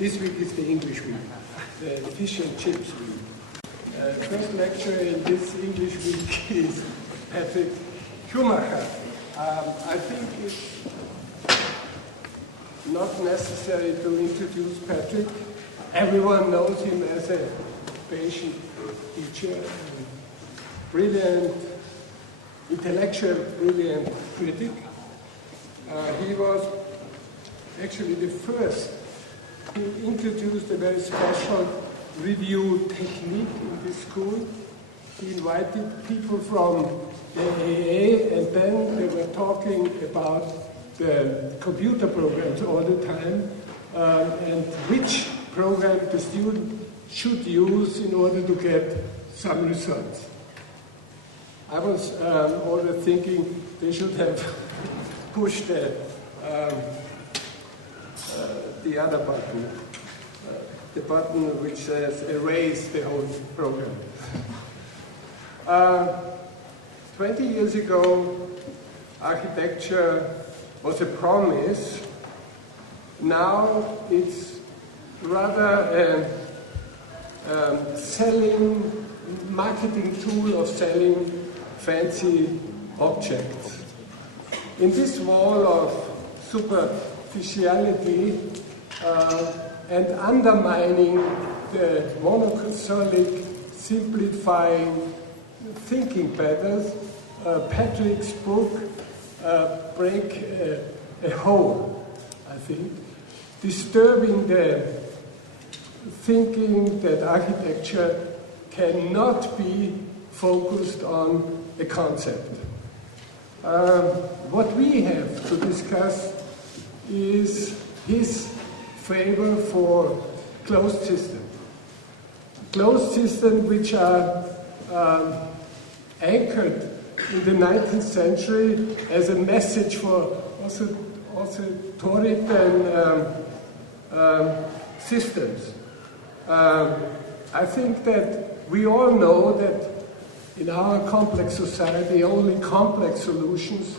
This week is the English week, the fish and chips week. First lecture in this English week is Patrik Schumacher. I think it's not necessary to introduce Patrik. Everyone knows him as a patient teacher, brilliant, intellectual, brilliant critic. He was actually the first who introduced a very special review technique in this school. He invited people from the AA, and then they were talking about the computer programs all the time, and which program the student should use in order to get some results. I was always thinking they should have pushed the other button, the button which says erase the whole program. 20 years ago, architecture was a promise. Now it's rather a marketing tool of selling fancy objects. In this wall of superficiality and undermining the monosyllabic, simplifying thinking patterns, Patrik's book break a hole, I think, disturbing the thinking that architecture cannot be focused on a concept. What we have to discuss is his favor for closed systems. Closed systems which are anchored in the 19th century as a message for authoritarian systems. I think that we all know that in our complex society, only complex solutions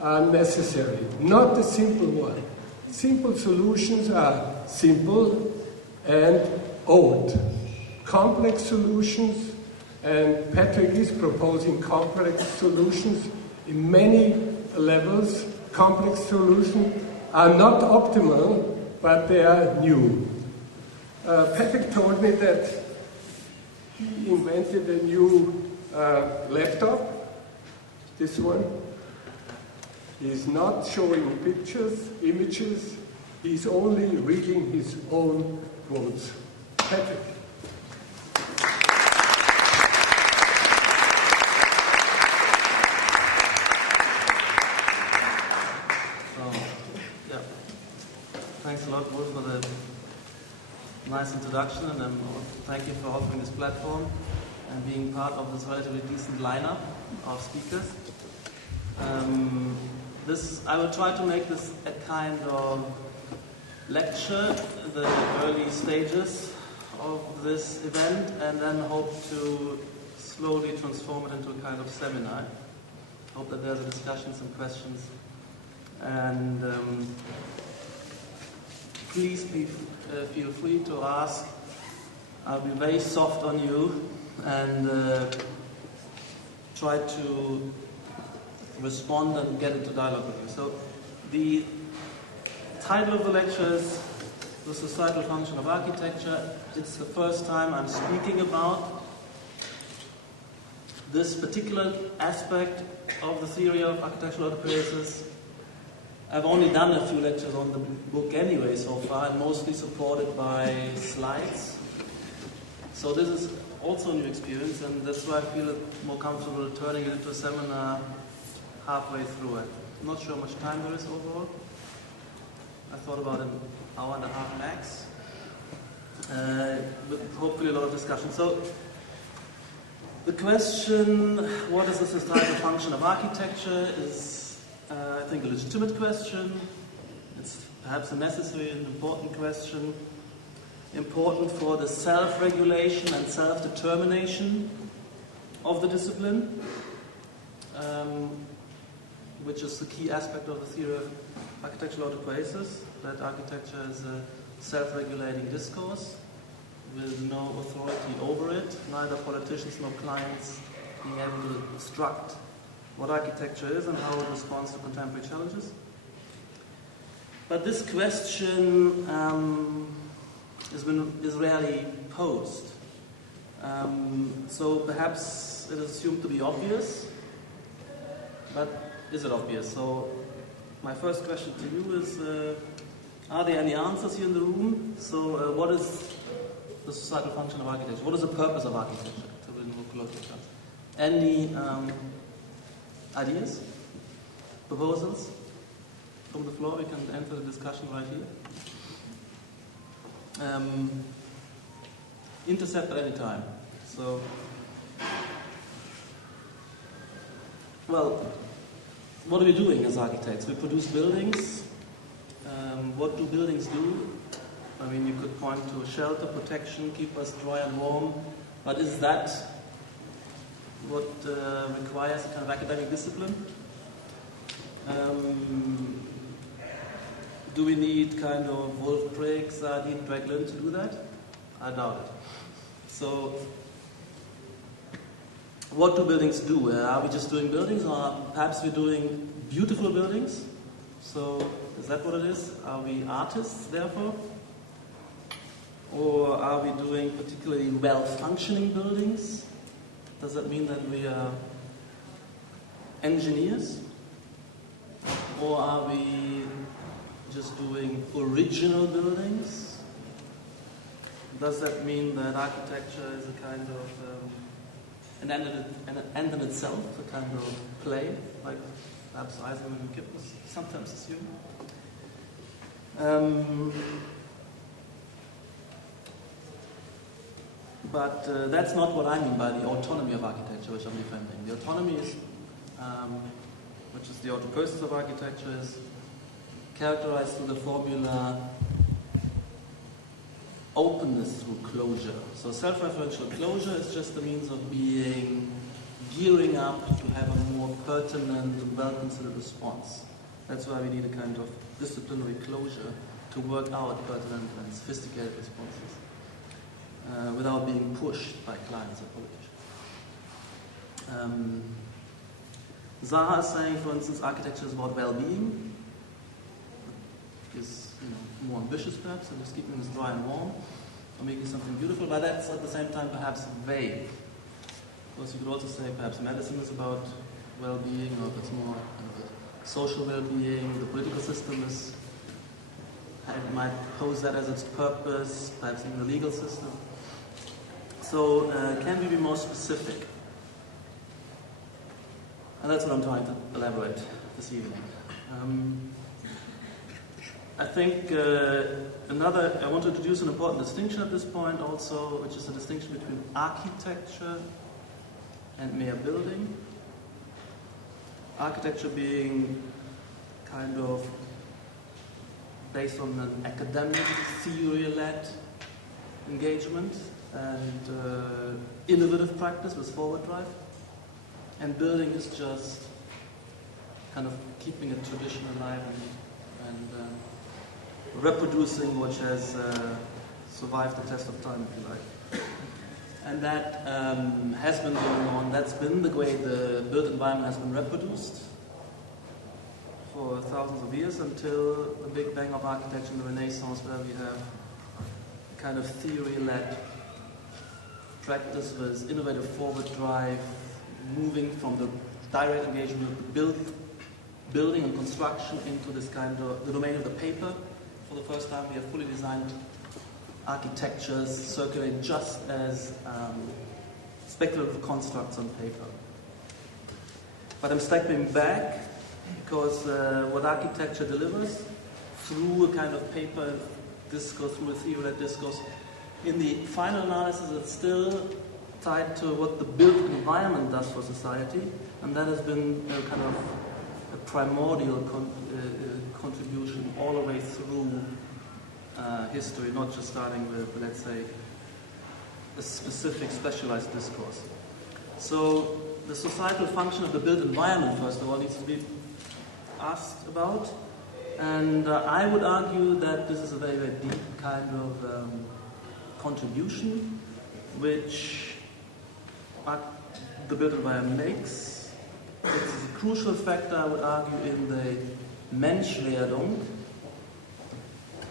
are necessary, not the simple one. Simple solutions are simple and old. Complex solutions, and Patrik is proposing complex solutions in many levels. Complex solutions are not optimal, but they are new. Patrik told me that he invented a new laptop, this one. He's not showing images, he's only reading his own quotes. Patrik. Thanks a lot, Wolf, for the nice introduction, and thank you for offering this platform and being part of this relatively decent lineup of speakers. I will try to make this a kind of lecture, the early stages of this event, and then hope to slowly transform it into a kind of seminar. Hope that there's a discussion, some questions, and please feel free to ask. I'll be very soft on you and try to respond and get into dialogue with you. So the title of the lecture is The Societal Function of Architecture. It's the first time I'm speaking about this particular aspect of the theory of architectural autopoiesis. I've only done a few lectures on the book anyway so far, and mostly supported by slides. So this is also a new experience, and that's why I feel more comfortable turning it into a seminar halfway through it. I'm not sure how much time there is overall. I thought about an hour and a half max, with hopefully a lot of discussion. So the question, what is the societal function of architecture, is I think a legitimate question. It's perhaps a necessary and important question, important for the self-regulation and self-determination of the discipline, which is the key aspect of the theory of architectural autopoiesis, that architecture is a self-regulating discourse with no authority over it, neither politicians nor clients being able to instruct what architecture is and how it responds to contemporary challenges. But this question is rarely posed. So perhaps it is assumed to be obvious, but is it obvious? So my first question to you is, are there any answers here in the room? So what is the societal function of architecture? What is the purpose of architecture? Any ideas? Proposals? From the floor, we can enter the discussion right here. Intercept at any time. So, well, what are we doing as architects? We produce buildings. What do buildings do? I mean, you could point to shelter, protection, keep us dry and warm, but is that what requires a kind of academic discipline? Do we need kind of Wolf Briggs, Dean Draglin to do that? I doubt it. So, what do buildings do? Are we just doing buildings, or perhaps we're doing beautiful buildings? So, is that what it is? Are we artists, therefore? Or are we doing particularly well-functioning buildings? Does that mean that we are engineers? Or are we just doing original buildings? Does that mean that architecture is a kind of an end in itself, a kind of play, like perhaps Eisenman and Kippers sometimes assume? But that's not what I mean by the autonomy of architecture, which I'm defending. The autonomy is, which is the autopoiesis of architecture, is characterized through the formula openness through closure. So self-referential closure is just a means of gearing up to have a more pertinent and well-considered response. That's why we need a kind of disciplinary closure to work out pertinent and sophisticated responses without being pushed by clients or politicians. Zaha is saying, for instance, architecture is about well-being. Is more ambitious perhaps, and just keeping us dry and warm, or making something beautiful, but that's at the same time perhaps vague. Of course, you could also say perhaps medicine is about well-being, or if it's more kind of social well-being, the political system might pose that as its purpose, perhaps in the legal system. So, can we be more specific? And that's what I'm trying to elaborate this evening. I think I want to introduce an important distinction at this point also, which is a distinction between architecture and mere building. Architecture being kind of based on an academic, theory-led engagement and innovative practice with forward drive. And building is just kind of keeping a tradition alive and reproducing what has survived the test of time, if you like. And that has been going on. That's been the way the built environment has been reproduced for thousands of years until the Big Bang of architecture in the Renaissance, where we have a kind of theory-led practice with innovative forward drive, moving from the direct engagement with the building and construction into this kind of the domain of the paper. For the first time, we have fully designed architectures circulate just as speculative constructs on paper. But I'm stepping back because what architecture delivers through a kind of paper discourse, through a theory-led discourse, in the final analysis, it's still tied to what the built environment does for society, and that has been a kind of a primordial contribution all the way through history, not just starting with, let's say, a specific specialized discourse. So the societal function of the built environment, first of all, needs to be asked about, And I would argue that this is a very, very deep kind of contribution which the built environment makes. It's a crucial factor, I would argue, in the Menschwerdung,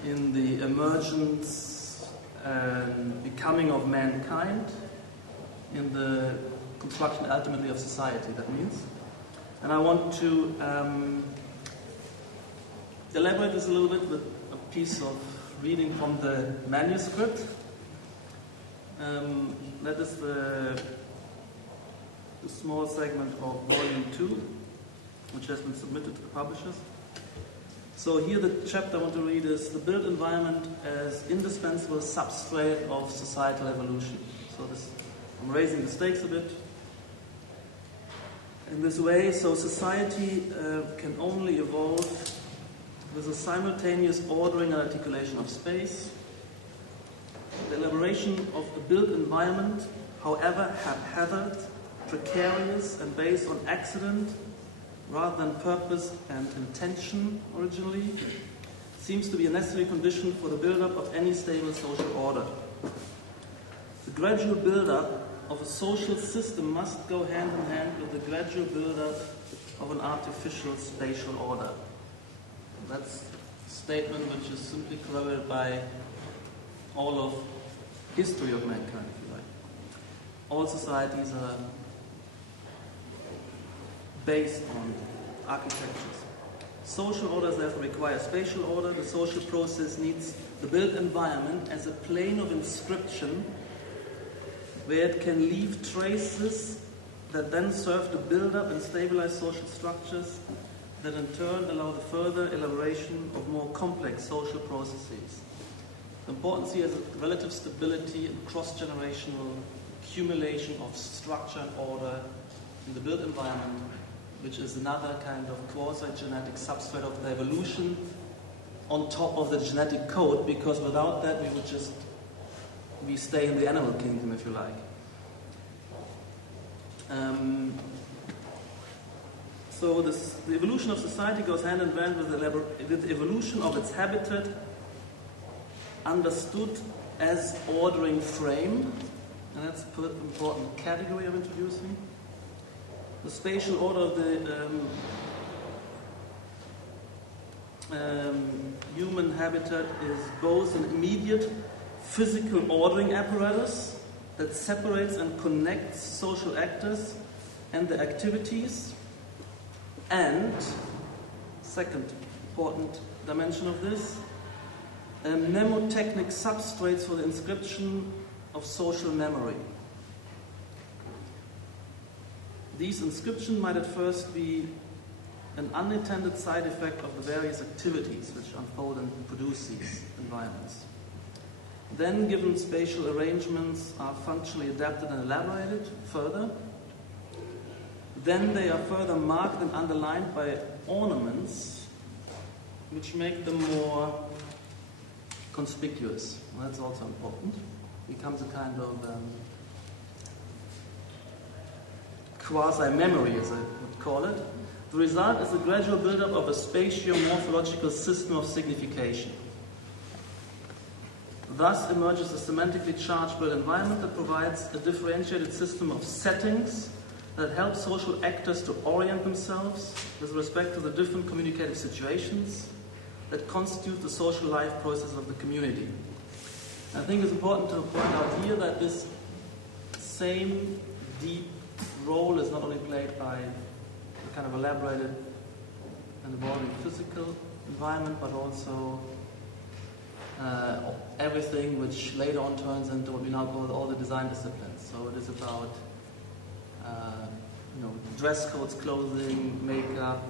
in the emergence and becoming of mankind, in the construction ultimately of society, that means. And I want to elaborate this a little bit with a piece of reading from the manuscript. That is the small segment of volume 2, which has been submitted to the publishers. So here the chapter I want to read is the built environment as indispensable substrate of societal evolution. So I'm raising the stakes a bit. In this way, so society can only evolve with a simultaneous ordering and articulation of space. The elaboration of the built environment, however haphazard, precarious and based on accident rather than purpose and intention originally, seems to be a necessary condition for the build-up of any stable social order. The gradual build-up of a social system must go hand in hand with the gradual build-up of an artificial spatial order. That's a statement which is simply corroborated by all of history of mankind, if you like. All societies are based on architectures. Social orders therefore require spatial order. The social process needs the built environment as a plane of inscription where it can leave traces that then serve to build up and stabilize social structures that in turn allow the further elaboration of more complex social processes. The importance here is relative stability and cross-generational accumulation of structure and order in the built environment, which is another kind of quasi-genetic substrate of the evolution on top of the genetic code, because without that we stay in the animal kingdom, if you like. So the evolution of society goes hand in hand with the evolution of its habitat, understood as ordering frame, and that's an important category I'm introducing. The spatial order of the human habitat is both an immediate physical ordering apparatus that separates and connects social actors and their activities, and, second important dimension of this, mnemotechnic substrates for the inscription of social memory. These inscriptions might at first be an unintended side effect of the various activities which unfold and produce these environments. Then, given spatial arrangements are functionally adapted and elaborated further, then they are further marked and underlined by ornaments which make them more conspicuous. Well, that's also important. It becomes a kind of quasi-memory, as I would call it. The result is the gradual build-up of a spatio-morphological system of signification. Thus emerges a semantically charged built environment that provides a differentiated system of settings that help social actors to orient themselves with respect to the different communicative situations that constitute the social life process of the community. I think it's important to point out here that this same deep role is not only played by a kind of elaborated and evolving physical environment, but also everything which later on turns into what we now call all the design disciplines. So it is about dress codes, clothing, makeup,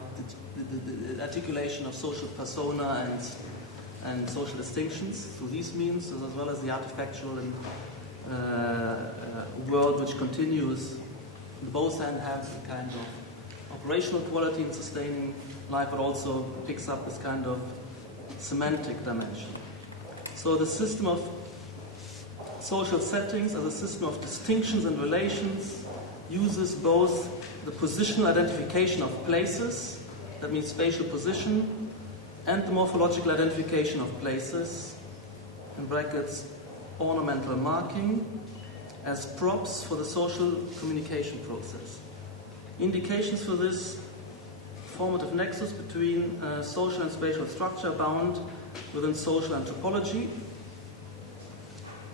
the articulation of social persona and social distinctions through these means, as well as the artifactual world which continues. On both ends has a kind of operational quality in sustaining life, but also picks up this kind of semantic dimension. So the system of social settings as a system of distinctions and relations uses both the positional identification of places, that means spatial position, and the morphological identification of places, in brackets, ornamental marking, as props for the social communication process. Indications for this formative nexus between social and spatial structure bound within social anthropology,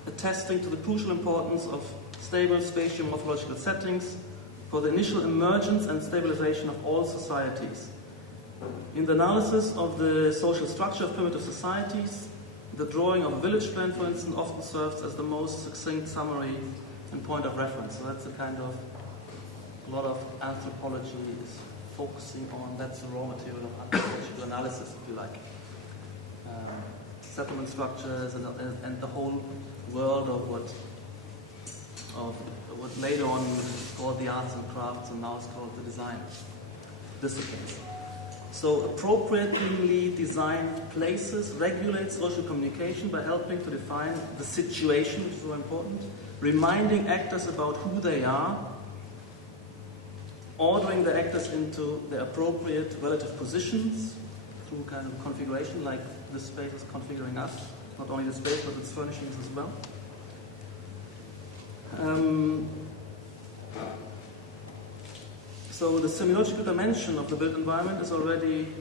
attesting to the crucial importance of stable spatio-morphological settings for the initial emergence and stabilization of all societies. In the analysis of the social structure of primitive societies, the drawing of a village plan, for instance, often serves as the most succinct summary and point of reference. So that's a kind of, a lot of anthropology is focusing on, that's the raw material of anthropological analysis, if you like. Settlement structures and the whole world of what later on was called the arts and crafts and now it's called the design disciplines. So appropriately designed places regulate social communication by helping to define the situation, which is so important, reminding actors about who they are, ordering the actors into their appropriate relative positions through kind of configuration, like this space is configuring us, not only the space but its furnishings as well. So the semiological dimension of the built environment is already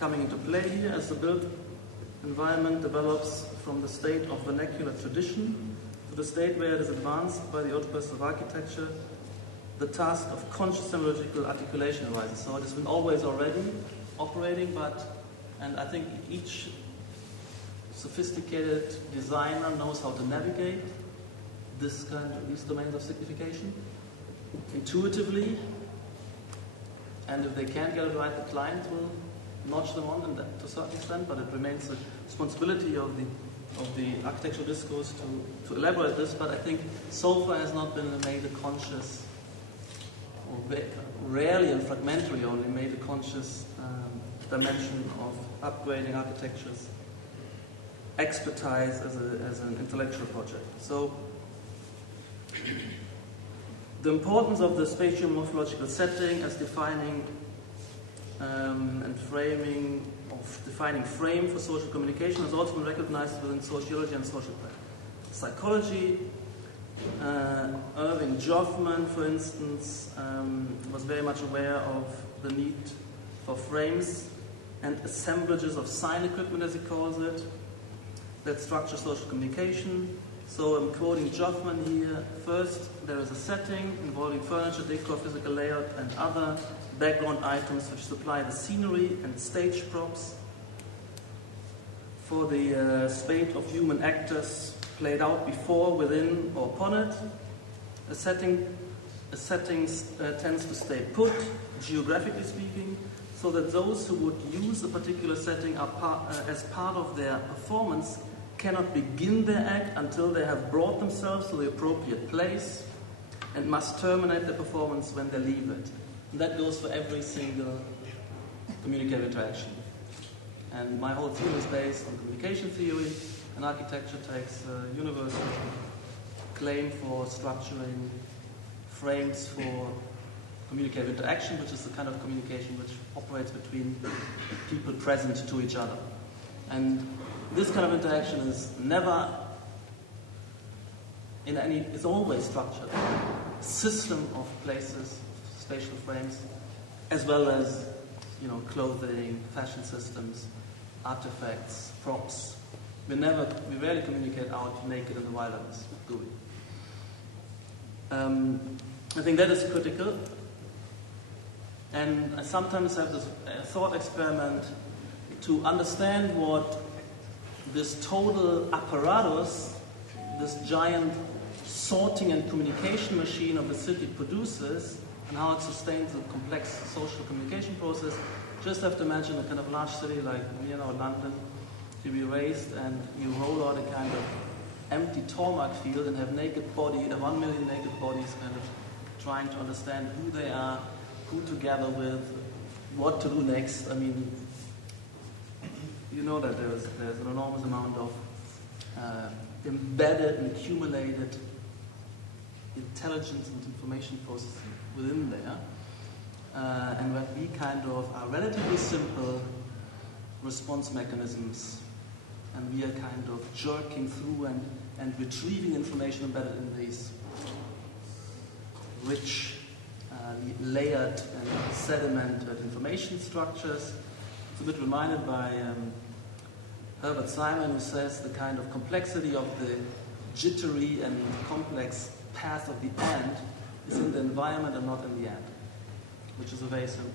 coming into play here as the built environment develops from the state of vernacular tradition to the state where it is advanced by the haute process of architecture. The task of conscious semiological articulation arises. So it has been always already operating, and I think each sophisticated designer knows how to navigate these domains of signification intuitively, and if they can't get it right, the client will notch them on to a certain extent, but it remains the responsibility of the architectural discourse to elaborate this. But I think so far has not been made a conscious, or rarely and fragmentarily only made a conscious dimension of upgrading architecture's expertise as an intellectual project. So the importance of the spatio-morphological setting as defining and framing, of defining frame for social communication has also been recognized within sociology and social psychology. Irving Joffman, for instance, was very much aware of the need for frames and assemblages of sign equipment, as he calls it, that structure social communication. So I'm quoting Joffman here. First, there is a setting involving furniture, decor, physical layout, and other background items which supply the scenery and stage props for the spate of human actors played out before, within, or upon it. A setting tends to stay put, geographically speaking, so that those who would use a particular setting as part of their performance cannot begin their act until they have brought themselves to the appropriate place and must terminate the performance when they leave it. And that goes for every single communicative interaction. And my whole theory is based on communication theory, and architecture takes a universal claim for structuring frames for communicative interaction, which is the kind of communication which operates between people present to each other. And this kind of interaction is never it's always structured. A system of places, spatial frames, as well as, clothing, fashion systems, artifacts, props. We rarely communicate out naked in the wilderness, do we? I think that is critical. And I sometimes have this thought experiment to understand what this total apparatus, this giant sorting and communication machine of the city produces, and how it sustains a complex social communication process. Just have to imagine a kind of large city like London to be raised, and you roll out a kind of empty tarmac field and have 1 million naked bodies kind of trying to understand who they are, who to gather with, what to do next. I mean, you know that there's an enormous amount of embedded and accumulated intelligence and information processing within there. And when we kind of are relatively simple, response mechanisms, and we are kind of jerking through and retrieving information embedded in these rich, layered and sedimented information structures. It's a bit reminded by Herbert Simon, who says the kind of complexity of the jittery and complex path of the ant is in the environment and not in the ant, which is a very simple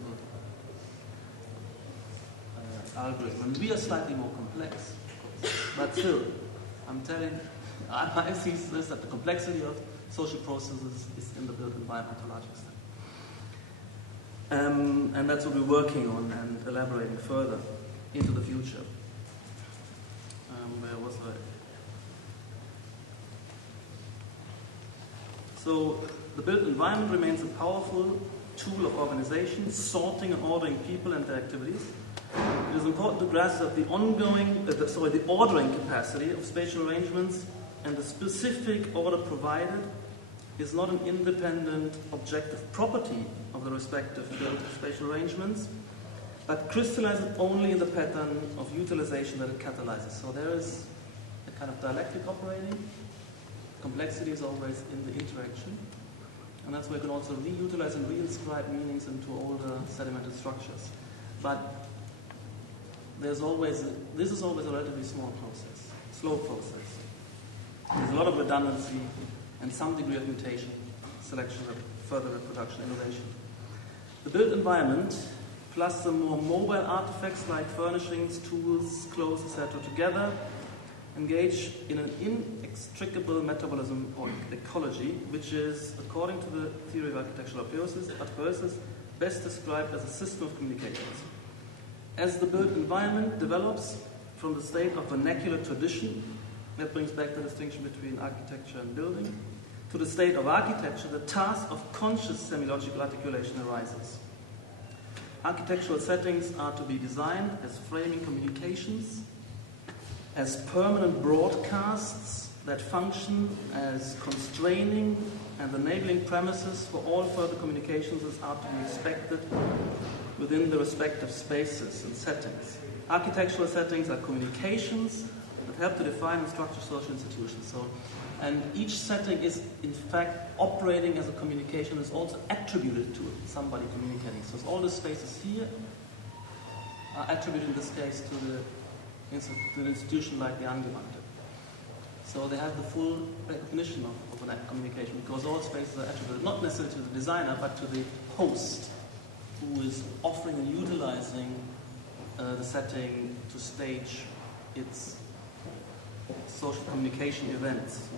algorithm. And we are slightly more complex, but still, I'm telling, my thesis is that the complexity of social processes is in the built environment to a large extent. And that's what we're working on and elaborating further into the future. Where was I? So the built environment remains a powerful tool of organization, sorting and ordering people and their activities. It is important to grasp that the ordering capacity of spatial arrangements and the specific order provided is not an independent objective property of the respective built spatial arrangements, but crystallizes only in the pattern of utilization that it catalyzes. So there is a kind of dialectic operating. Complexity is always in the interaction. And that's where you can also reutilize and reinscribe meanings into older sedimented structures. But this is always a relatively small process, slow process. There's a lot of redundancy and some degree of mutation, selection, further reproduction, innovation. The built environment, plus some more mobile artifacts like furnishings, tools, clothes, etc., together engage in an inextricable metabolism or ecology, which is, according to the theory of architectural apotheosis, best described as a system of communications. As the built environment develops from the state of vernacular tradition, that brings back the distinction between architecture and building, to the state of architecture, the task of conscious semiological articulation arises. Architectural settings are to be designed as framing communications, as permanent broadcasts that function as constraining and enabling premises for all further communications as are to be expected within the respective spaces and settings. Architectural settings are communications that help to define and structure social institutions. And each setting is, in fact, operating as a communication, is also attributed to somebody communicating. So all the spaces here are attributed, in this case, to an institution like the Angewandte. So they have the full recognition of an communication, because all spaces are attributed, not necessarily to the designer, but to the host, who is offering and utilizing the setting to stage its social communication events.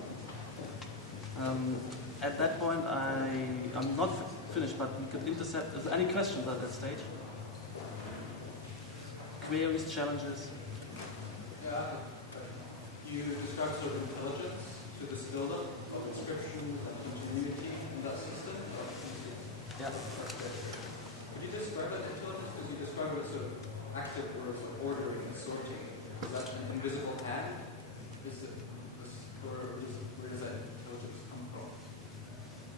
At that point, I'm not finished, but we could intercept. Is there any questions at that stage? Queries, challenges? Yeah, you described sort of intelligence to this buildup of descriptions and continuity in that system. Yeah. Could you describe that intelligence? Because you describe it as sort of active or sort of ordering and sorting. Is that an invisible hand? Where does that intelligence come from?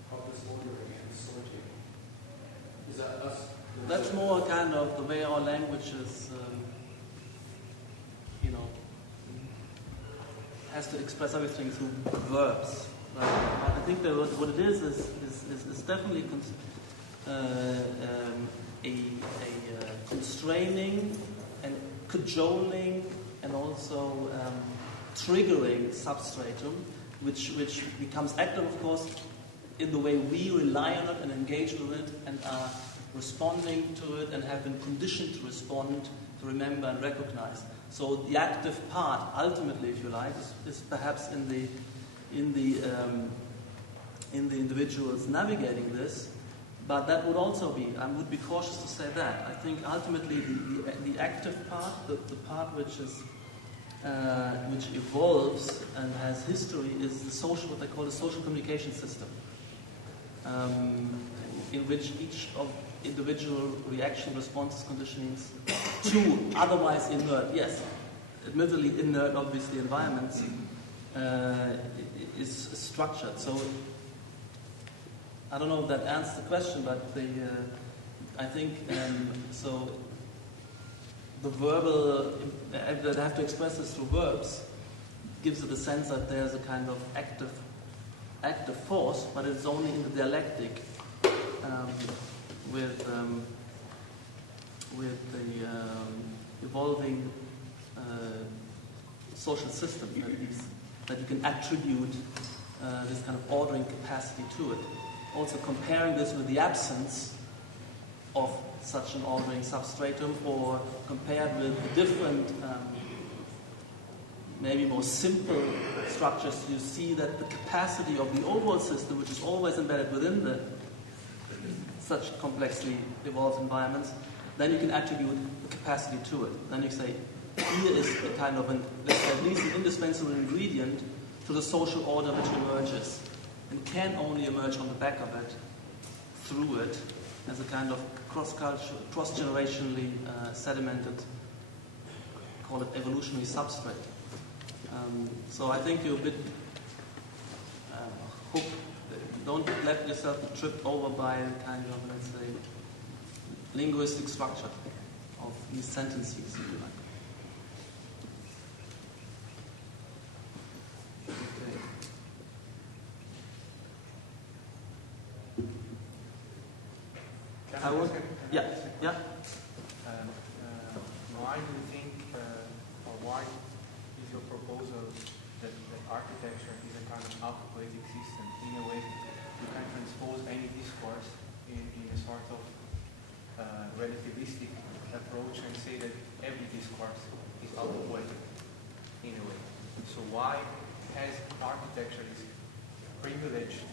How this ordering and sorting? Is that us? That's more kind of the way our language is, has to express everything through verbs. I think that what it is definitely a constraining and cajoling and also triggering substratum, which becomes active, of course, in the way we rely on it and engage with it and are responding to it and have been conditioned to respond, to remember and recognize. So the active part, ultimately, if you like, is perhaps in the individuals navigating this, but that would also be, I would be cautious to say that. I think ultimately the active part, the part which evolves and has history, is the social, what they call the social communication system, in which each of individual reaction, responses, conditionings to otherwise inert, yes, admittedly inert, obviously, environments is structured. So I don't know if that answers the question, but I think so. the verbal, that have to express this through verbs, gives it a sense that there's a kind of active force, but it's only in the dialectic with the evolving social system that you can attribute this kind of ordering capacity to it. Also comparing this with the absence of such an ordering substratum, or compared with the different, maybe more simple structures, you see that the capacity of the overall system, which is always embedded within such complexly evolved environments, then you can attribute the capacity to it. Then you say, here is a kind of at least an indispensable ingredient to the social order which emerges, and can only emerge on the back of it, through it, as a kind of cross-cultural, cross-generationally sedimented, call it evolutionary substrate. So I think you're a bit hooked. Don't let yourself be tripped over by a kind of, let's say, linguistic structure of these sentences, if you like. Okay. Can I ask Yeah. Why do you think, or why is your proposal that architecture is a kind of alphabetic system? In a way, you can transpose any discourse in a sort of relativistic approach and say that every discourse is alphabetic, in a way. So why has architecture this privileged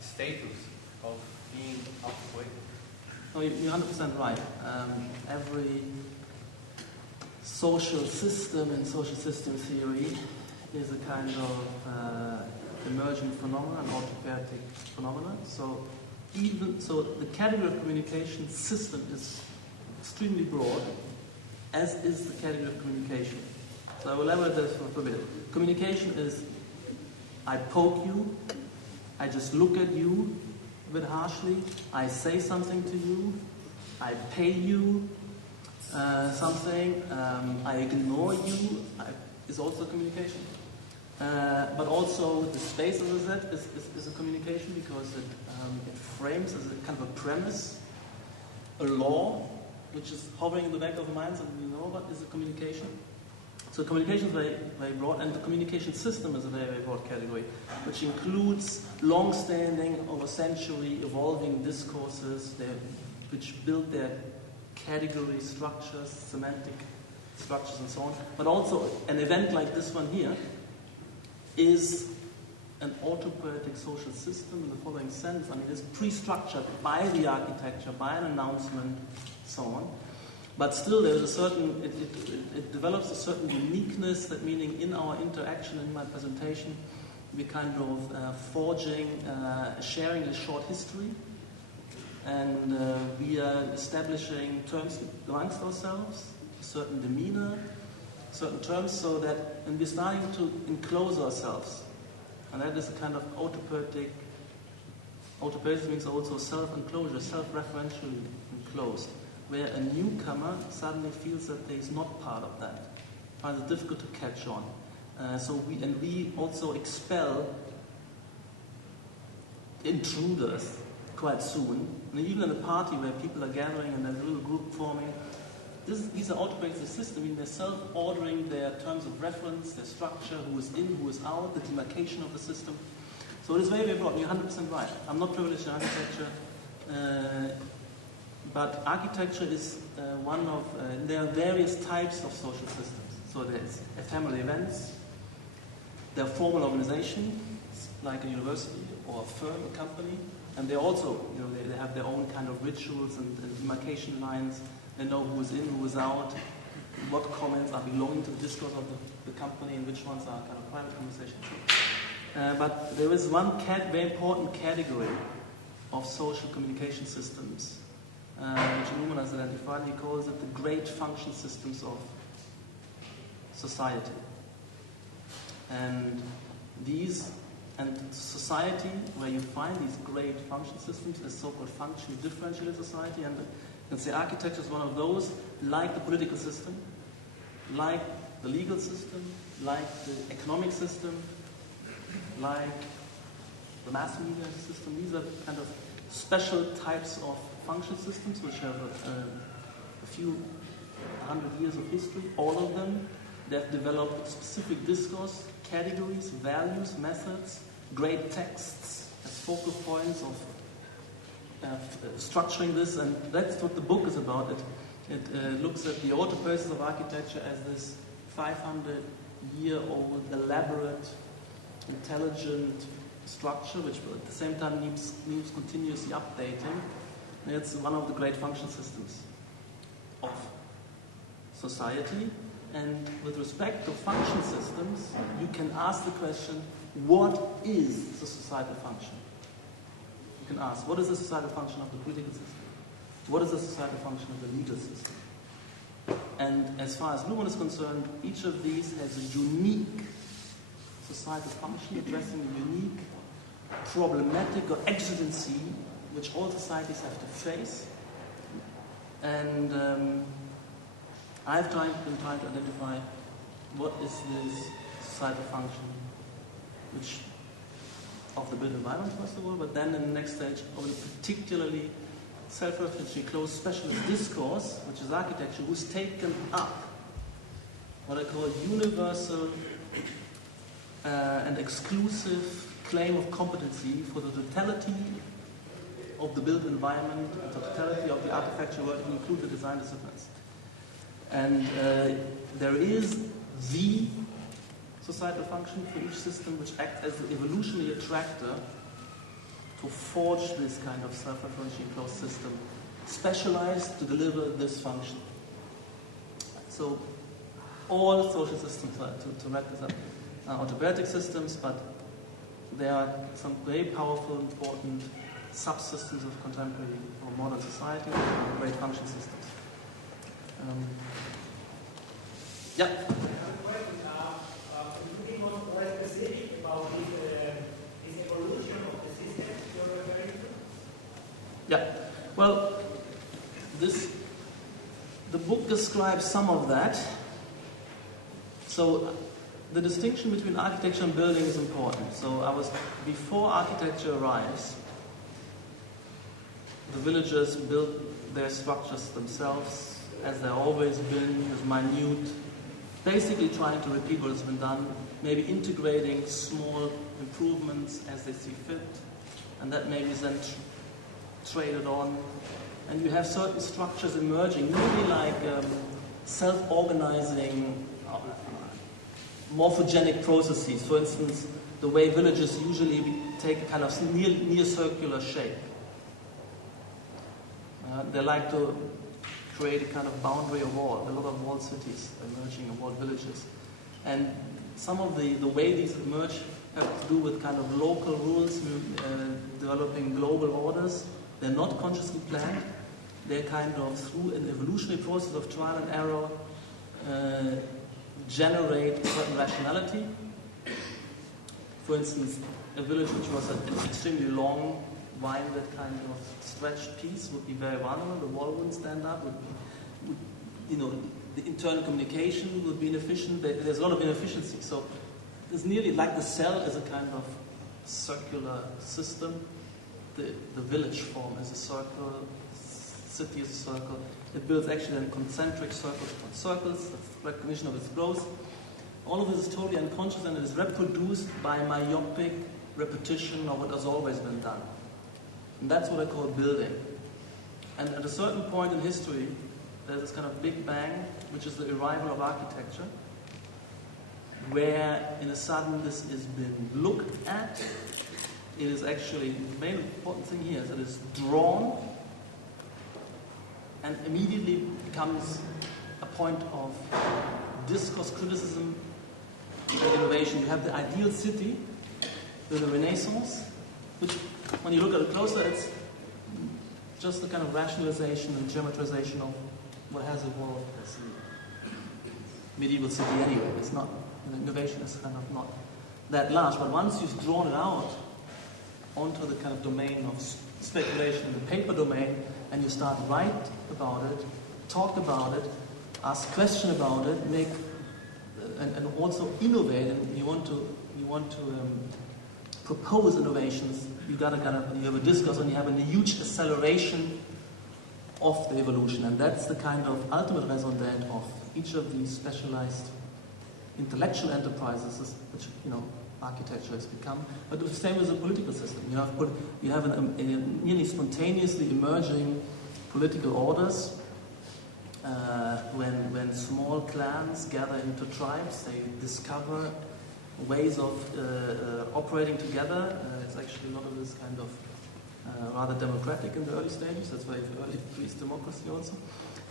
status of being alphabetic? No, you're 100% right. Every social system in social system theory is a kind of emergent phenomenon, an autocratic phenomenon. So the category of communication system is extremely broad, as is the category of communication. So I will elaborate this for a bit. Communication is, I poke you, I just look at you a bit harshly, I say something to you, I pay you something, I ignore you, is also communication. But also the space of the Z is a communication, because it frames as a kind of a premise, a law, which is hovering in the back of the minds, and we know what is a communication. So communication is very, very broad, and the communication system is a very, very broad category, which includes long-standing, over century, evolving discourses which build their category structures, semantic structures, and so on. But also an event like this one here is an autopoietic social system in the following sense. I mean, it's pre-structured by the architecture, by an announcement, so on. But still, there's a certain, it develops a certain uniqueness, that meaning in our interaction, in my presentation, we kind of sharing a short history, and we are establishing terms amongst ourselves, a certain demeanor, certain terms, so that, and we're starting to enclose ourselves. And that is a kind of autopoietic means also self-enclosure, self-referentially enclosed, where a newcomer suddenly feels that they is not part of that, finds it difficult to catch on. So we also expel intruders quite soon. And even in a party where people are gathering and there's a little group forming, these are autopoietic systems. I mean, they're self-ordering their terms of reference, their structure, who is in, who is out, the demarcation of the system. So it is very, very broad. You're 100% right. I'm not privileged in architecture. But architecture is one of, there are various types of social systems. So there's ephemeral events, there are formal organizations, like a university or a firm, a company, and they also, they have their own kind of rituals and demarcation lines. They know who is in, who is out, what comments are belonging to the discourse of the company, and which ones are kind of private conversations. But there is one very important category of social communication systems, which Newman has identified. He calls it the great function systems of society. And society, where you find these great function systems, is so-called functional differentiated society, and can say architecture is one of those, like the political system, like the legal system, like the economic system, like the mass media system. These are kind of special types of function systems which have a few hundred years of history. All of them, they've developed specific discourse, categories, values, methods, great texts as focal points of structuring this, and that's what the book is about. It looks at the autopoiesis of architecture as this 500-year-old, elaborate, intelligent structure, which at the same time needs continuously updating. And it's one of the great function systems of society. And with respect to function systems, you can ask the question, what is the societal function? You can ask, what is the societal function of the political system? What is the societal function of the legal system? And as far as Luhmann is concerned, each of these has a unique societal function addressing a unique problematic or exigency which all societies have to face. And I've been trying to identify what is this societal function which of the built environment, first of all, but then in the next stage of a particularly self-referentially closed specialist discourse, which is architecture, who's taken up what I call universal and exclusive claim of competency for the totality of the built environment, the totality of the architecture world, to include the design disciplines. And there is the societal function for each system which acts as the evolutionary attractor to forge this kind of self-referentially closed system, specialized to deliver this function. So all social systems, to wrap this up, are autopoietic systems, but there are some very powerful, important subsystems of contemporary or modern society, which are great function systems. Yeah. Yeah, well, the book describes some of that. So the distinction between architecture and building is important. So before architecture arrives, the villagers built their structures themselves, as they've always been, with minute, basically trying to repeat what has been done, maybe integrating small improvements as they see fit, and that maybe is then traded on. And you have certain structures emerging, really like self-organizing, morphogenic processes. For instance, the way villages usually take a kind of near circular shape. They like to create a kind of boundary of wall, a lot of walled cities emerging, and walled villages. And some of the way these emerge have to do with kind of local rules, developing global orders. They're not consciously planned. They're kind of, through an evolutionary process of trial and error, generate certain rationality. For instance, a village which was an extremely long, winded kind of stretched piece would be very vulnerable. The wall wouldn't stand up. The internal communication would be inefficient. There's a lot of inefficiency. So it's nearly like the cell is a kind of circular system. The village form is a circle. City is a circle. It builds actually in concentric circles upon circles. That's recognition of its growth. All of this is totally unconscious, and it is reproduced by myopic repetition of what has always been done. And that's what I call building. And at a certain point in history, there's this kind of big bang, which is the arrival of architecture, where in a sudden this has been looked at. It is actually, the main important thing here is that it is drawn and immediately becomes a point of discourse, criticism, and innovation. You have the ideal city with the Renaissance, which, when you look at it closer, it's just a kind of rationalization and geometrization of what has evolved as a medieval city anyway. It's not, innovation is kind of not that large, but once you've drawn it out onto the kind of domain of speculation, the paper domain, and you start about it, talk about it, ask questions about it, make and also innovate. And you want to propose innovations. You have a discourse, and you have a huge acceleration of the evolution, and that's the kind of ultimate resonance of each of these specialized intellectual enterprises, which architecture has become. But the same as a political system. You have a nearly spontaneously emerging political orders when small clans gather into tribes. They discover ways of operating together. It's actually a lot of this kind of rather democratic in the early stages. That's why early Greece democracy also.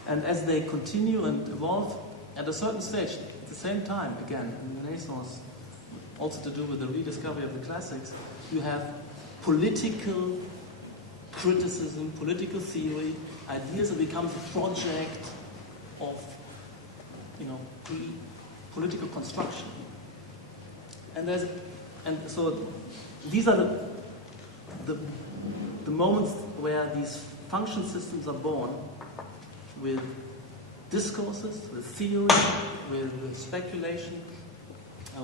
And as they continue and evolve, at a certain stage, at the same time, again, in the Renaissance, also to do with the rediscovery of the classics, you have political criticism, political theory, ideas that become the project of, political construction. And so these are the moments where these function systems are born, with discourses, with theory, with speculation,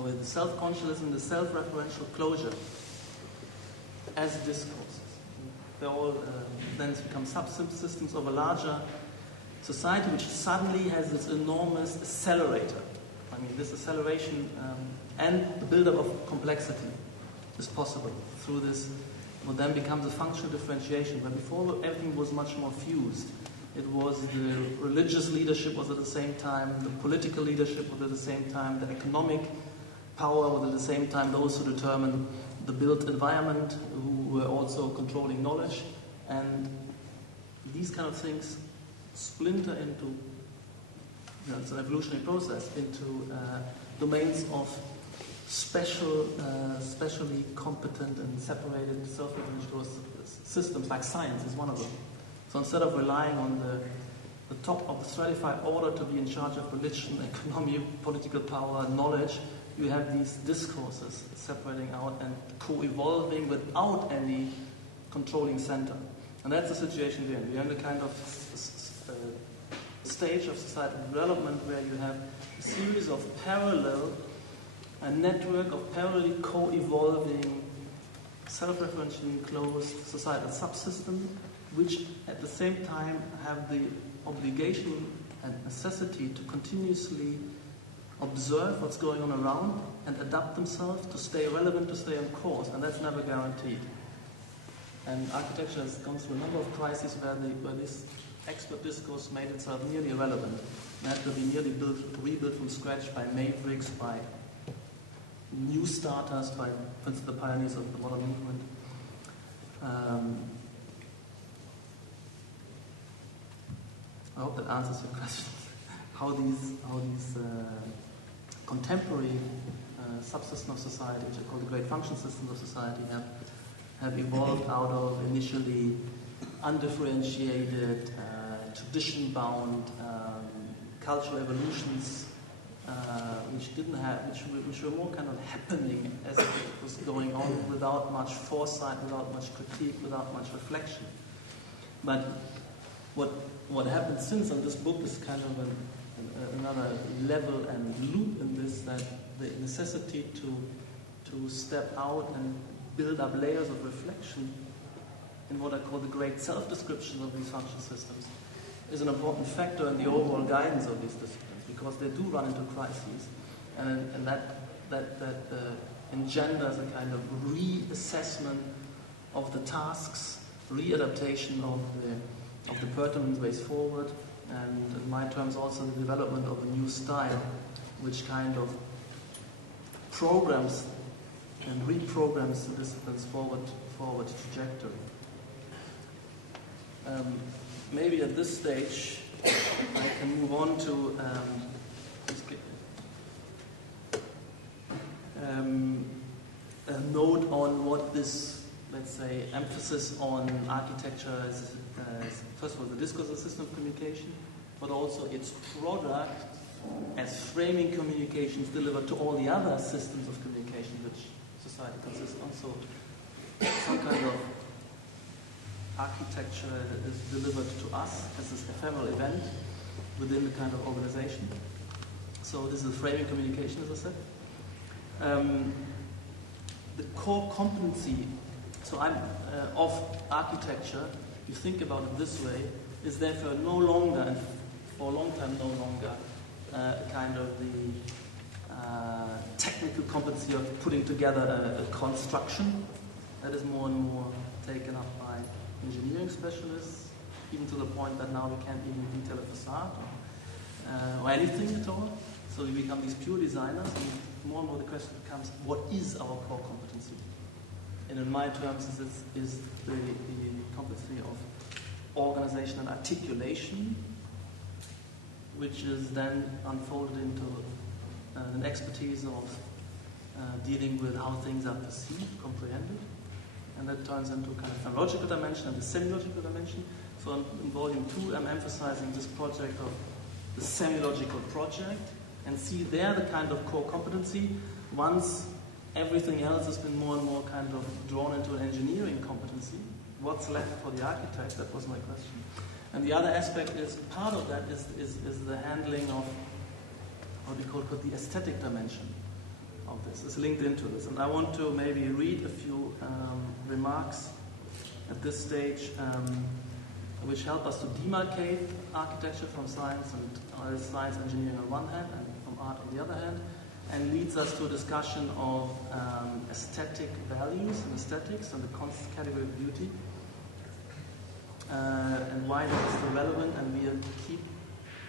with self-consciousness, the self-referential closure as discourses. They all then become subsystems of a larger society, which suddenly has this enormous accelerator. I mean, this acceleration and the buildup of complexity is possible through this, what then becomes a functional differentiation. But before, everything was much more fused. It was the religious leadership was at the same time, the political leadership was at the same time, the economic power was at the same time, those who determined the built environment, who were also controlling knowledge. And these kind of things splinter into, it's an evolutionary process, into domains of specially competent and separated self-referential systems, like science is one of them. So instead of relying on the top of the stratified order to be in charge of religion, economy, political power, knowledge, you have these discourses separating out and co-evolving without any controlling center. And that's the situation we're in. We're in a kind of stage of societal development where you have a series of a network of parallelly co-evolving, self-referentially enclosed societal subsystems, which at the same time have the obligation and necessity to continuously observe what's going on around and adapt themselves to stay relevant, to stay on course, and that's never guaranteed. And architecture has gone through a number of crises where this expert discourse made itself nearly irrelevant. It had to be nearly rebuilt from scratch by mavericks, by new starters, by, for instance, the pioneers of the modern movement. I hope that answers your question. How these contemporary subsystems of society, which are called the great function systems of society, have evolved out of initially undifferentiated, tradition-bound cultural evolutions, which were more kind of happening as it was going on, without much foresight, without much critique, without much reflection. But what happened since, and this book is kind of another level and loop in this, that the necessity to step out and build up layers of reflection in what I call the great self-description of these function systems is an important factor in the overall guidance of these disciplines, because they do run into crises, and that engenders a kind of reassessment of the tasks, readaptation of the pertinent ways forward, and in my terms also the development of a new style, which kind of programs and reprograms the discipline's forward trajectory. Maybe at this stage I can move on to a note on what this, let's say, emphasis on architecture is. First of all, the discourse of system of communication, but also its product as framing communications delivered to all the other systems of communication which society consists on. So some kind of architecture is delivered to us as this ephemeral event within the kind of organization. So this is framing communication, as I said. The core competency, so of architecture, you think about it this way, is therefore no longer, and for a long time no longer, kind of the technical competency of putting together a construction. That is more and more taken up by engineering specialists, even to the point that now we can't even detail a facade or anything at all. So we become these pure designers, and more the question becomes, what is our core competency? And in my terms, this is the competency of organization and articulation, which is then unfolded into an expertise of dealing with how things are perceived, comprehended, and that turns into kind of phenomenological dimension and the semiological dimension. So in volume 2, I'm emphasizing this project of the semiological project, and see there the kind of core competency. Once everything else has been more and more kind of drawn into an engineering competency, what's left for the architect? That was my question. And the other aspect is, part of that is the handling of what we call the aesthetic dimension of this. It's linked into this. And I want to maybe read a few remarks at this stage which help us to demarcate architecture from science and science engineering on one hand and from art on the other hand, and leads us to a discussion of aesthetic values and aesthetics and the category of beauty, and why that is so relevant, and we keep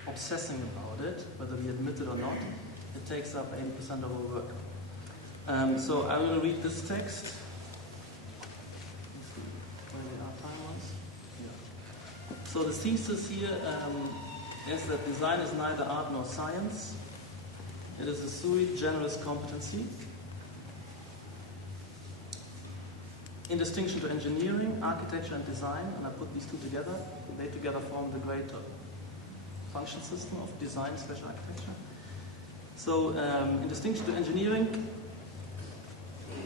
obsessing about it, whether we admit it or not. It takes up 80% of our work. So I'm going to read this text. Let's see where the art time was. Yeah. So the thesis here is that design is neither art nor science. It is a sui generis competency. In distinction to engineering, architecture and design, and I put these two together, they together form the great function system of design/architecture. So in distinction to engineering,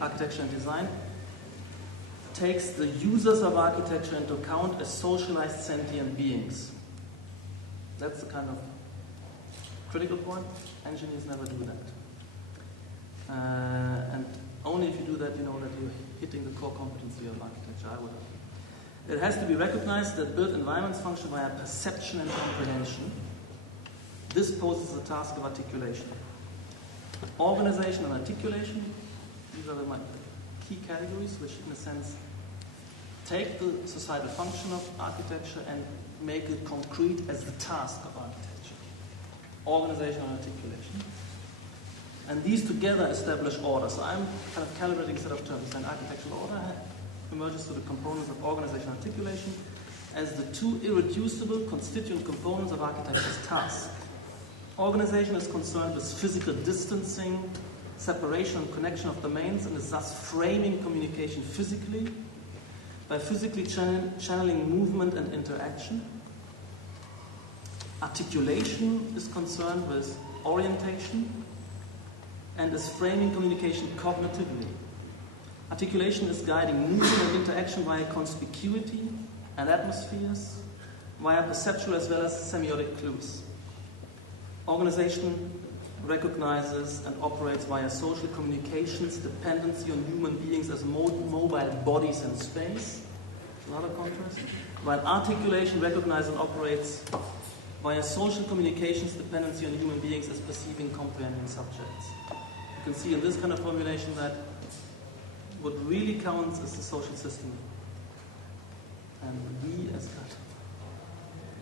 architecture and design takes the users of architecture into account as socialized sentient beings. That's the kind of critical point. Engineers never do that. And only if you do that, you know that you're hitting the core competency of architecture, I would argue. It has to be recognized that built environments function via perception and comprehension. This poses the task of articulation. Organization and articulation, these are my key categories, which in a sense take the societal function of architecture and make it concrete as the task of architecture. Organization and articulation. And these together establish order. So I'm kind of calibrating a set of terms. An architectural order emerges to the components of organization and articulation as the two irreducible constituent components of architecture's task. Organization is concerned with physical distancing, separation and connection of domains, and is thus framing communication physically by physically channeling movement and interaction. Articulation is concerned with orientation and is framing communication cognitively. Articulation is guiding movement and interaction via conspicuity and atmospheres, via perceptual as well as semiotic clues. Organization recognizes and operates via social communications, dependency on human beings as mobile bodies in space. Another contrast. While articulation recognizes and operates via social communications, dependency on human beings as perceiving, comprehending subjects. You can see in this kind of formulation that what really counts is the social system. And we as kind of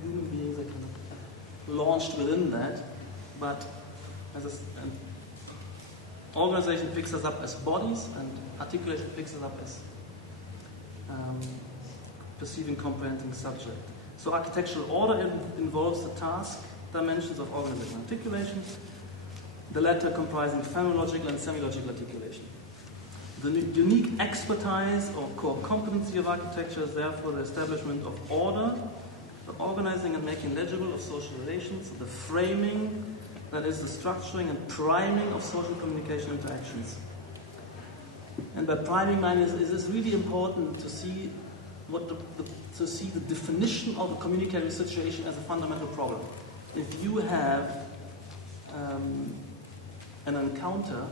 human beings are kind of launched within that, but as an organization picks us up as bodies, and articulation picks us up as perceiving, comprehending subject. So architectural order involves the task dimensions of organization and articulation, the latter comprising phenomenological and semiological articulation. The unique expertise or core competency of architecture is therefore the establishment of order, the organizing and making legible of social relations, the framing, that is the structuring and priming of social communication interactions. And by priming, it is really important to see to see the definition of a communicative situation as a fundamental problem. If you have an encounter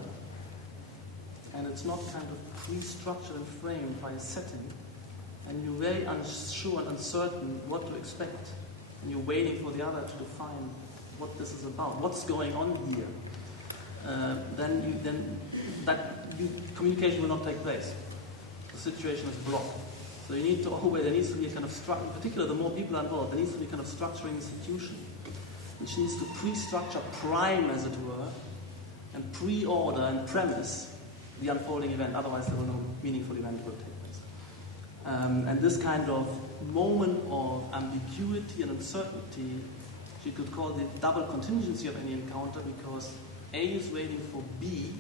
and it's not kind of pre-structured and framed by a setting, and you're very unsure and uncertain what to expect, and you're waiting for the other to define what this is about, what's going on here, communication will not take place. The situation is blocked. So you need to there needs to be a kind of structure, in particular the more people are involved, there needs to be a kind of structuring institution, which needs to pre-structure, prime as it were, and pre-order and premise the unfolding event, otherwise there will no meaningful event will take place. And this kind of moment of ambiguity and uncertainty, you could call the double contingency of any encounter, because A is waiting for B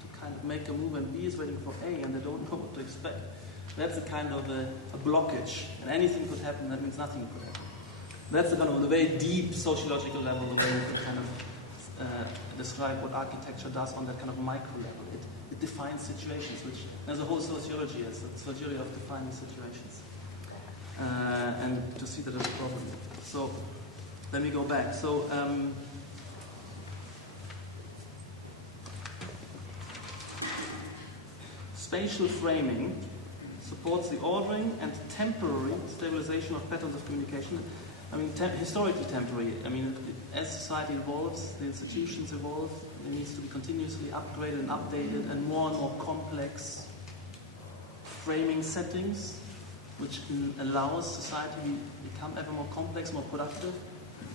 to kind of make a move, and B is waiting for A, and they don't know what to expect. That's a kind of a blockage, and anything could happen, that means nothing could happen. That's the kind of the very deep sociological level, the way you can kind of describe what architecture does on that kind of micro level. It defines situations, which there's a whole sociology, it's the sociology of defining situations. And to see that as a problem. So, let me go back. So, spatial framing supports the ordering and temporary stabilization of patterns of communication. I mean, historically temporary. I mean, as society evolves, the institutions evolve, it needs to be continuously upgraded and updated, and more complex framing settings, which allows society to become ever more complex, more productive.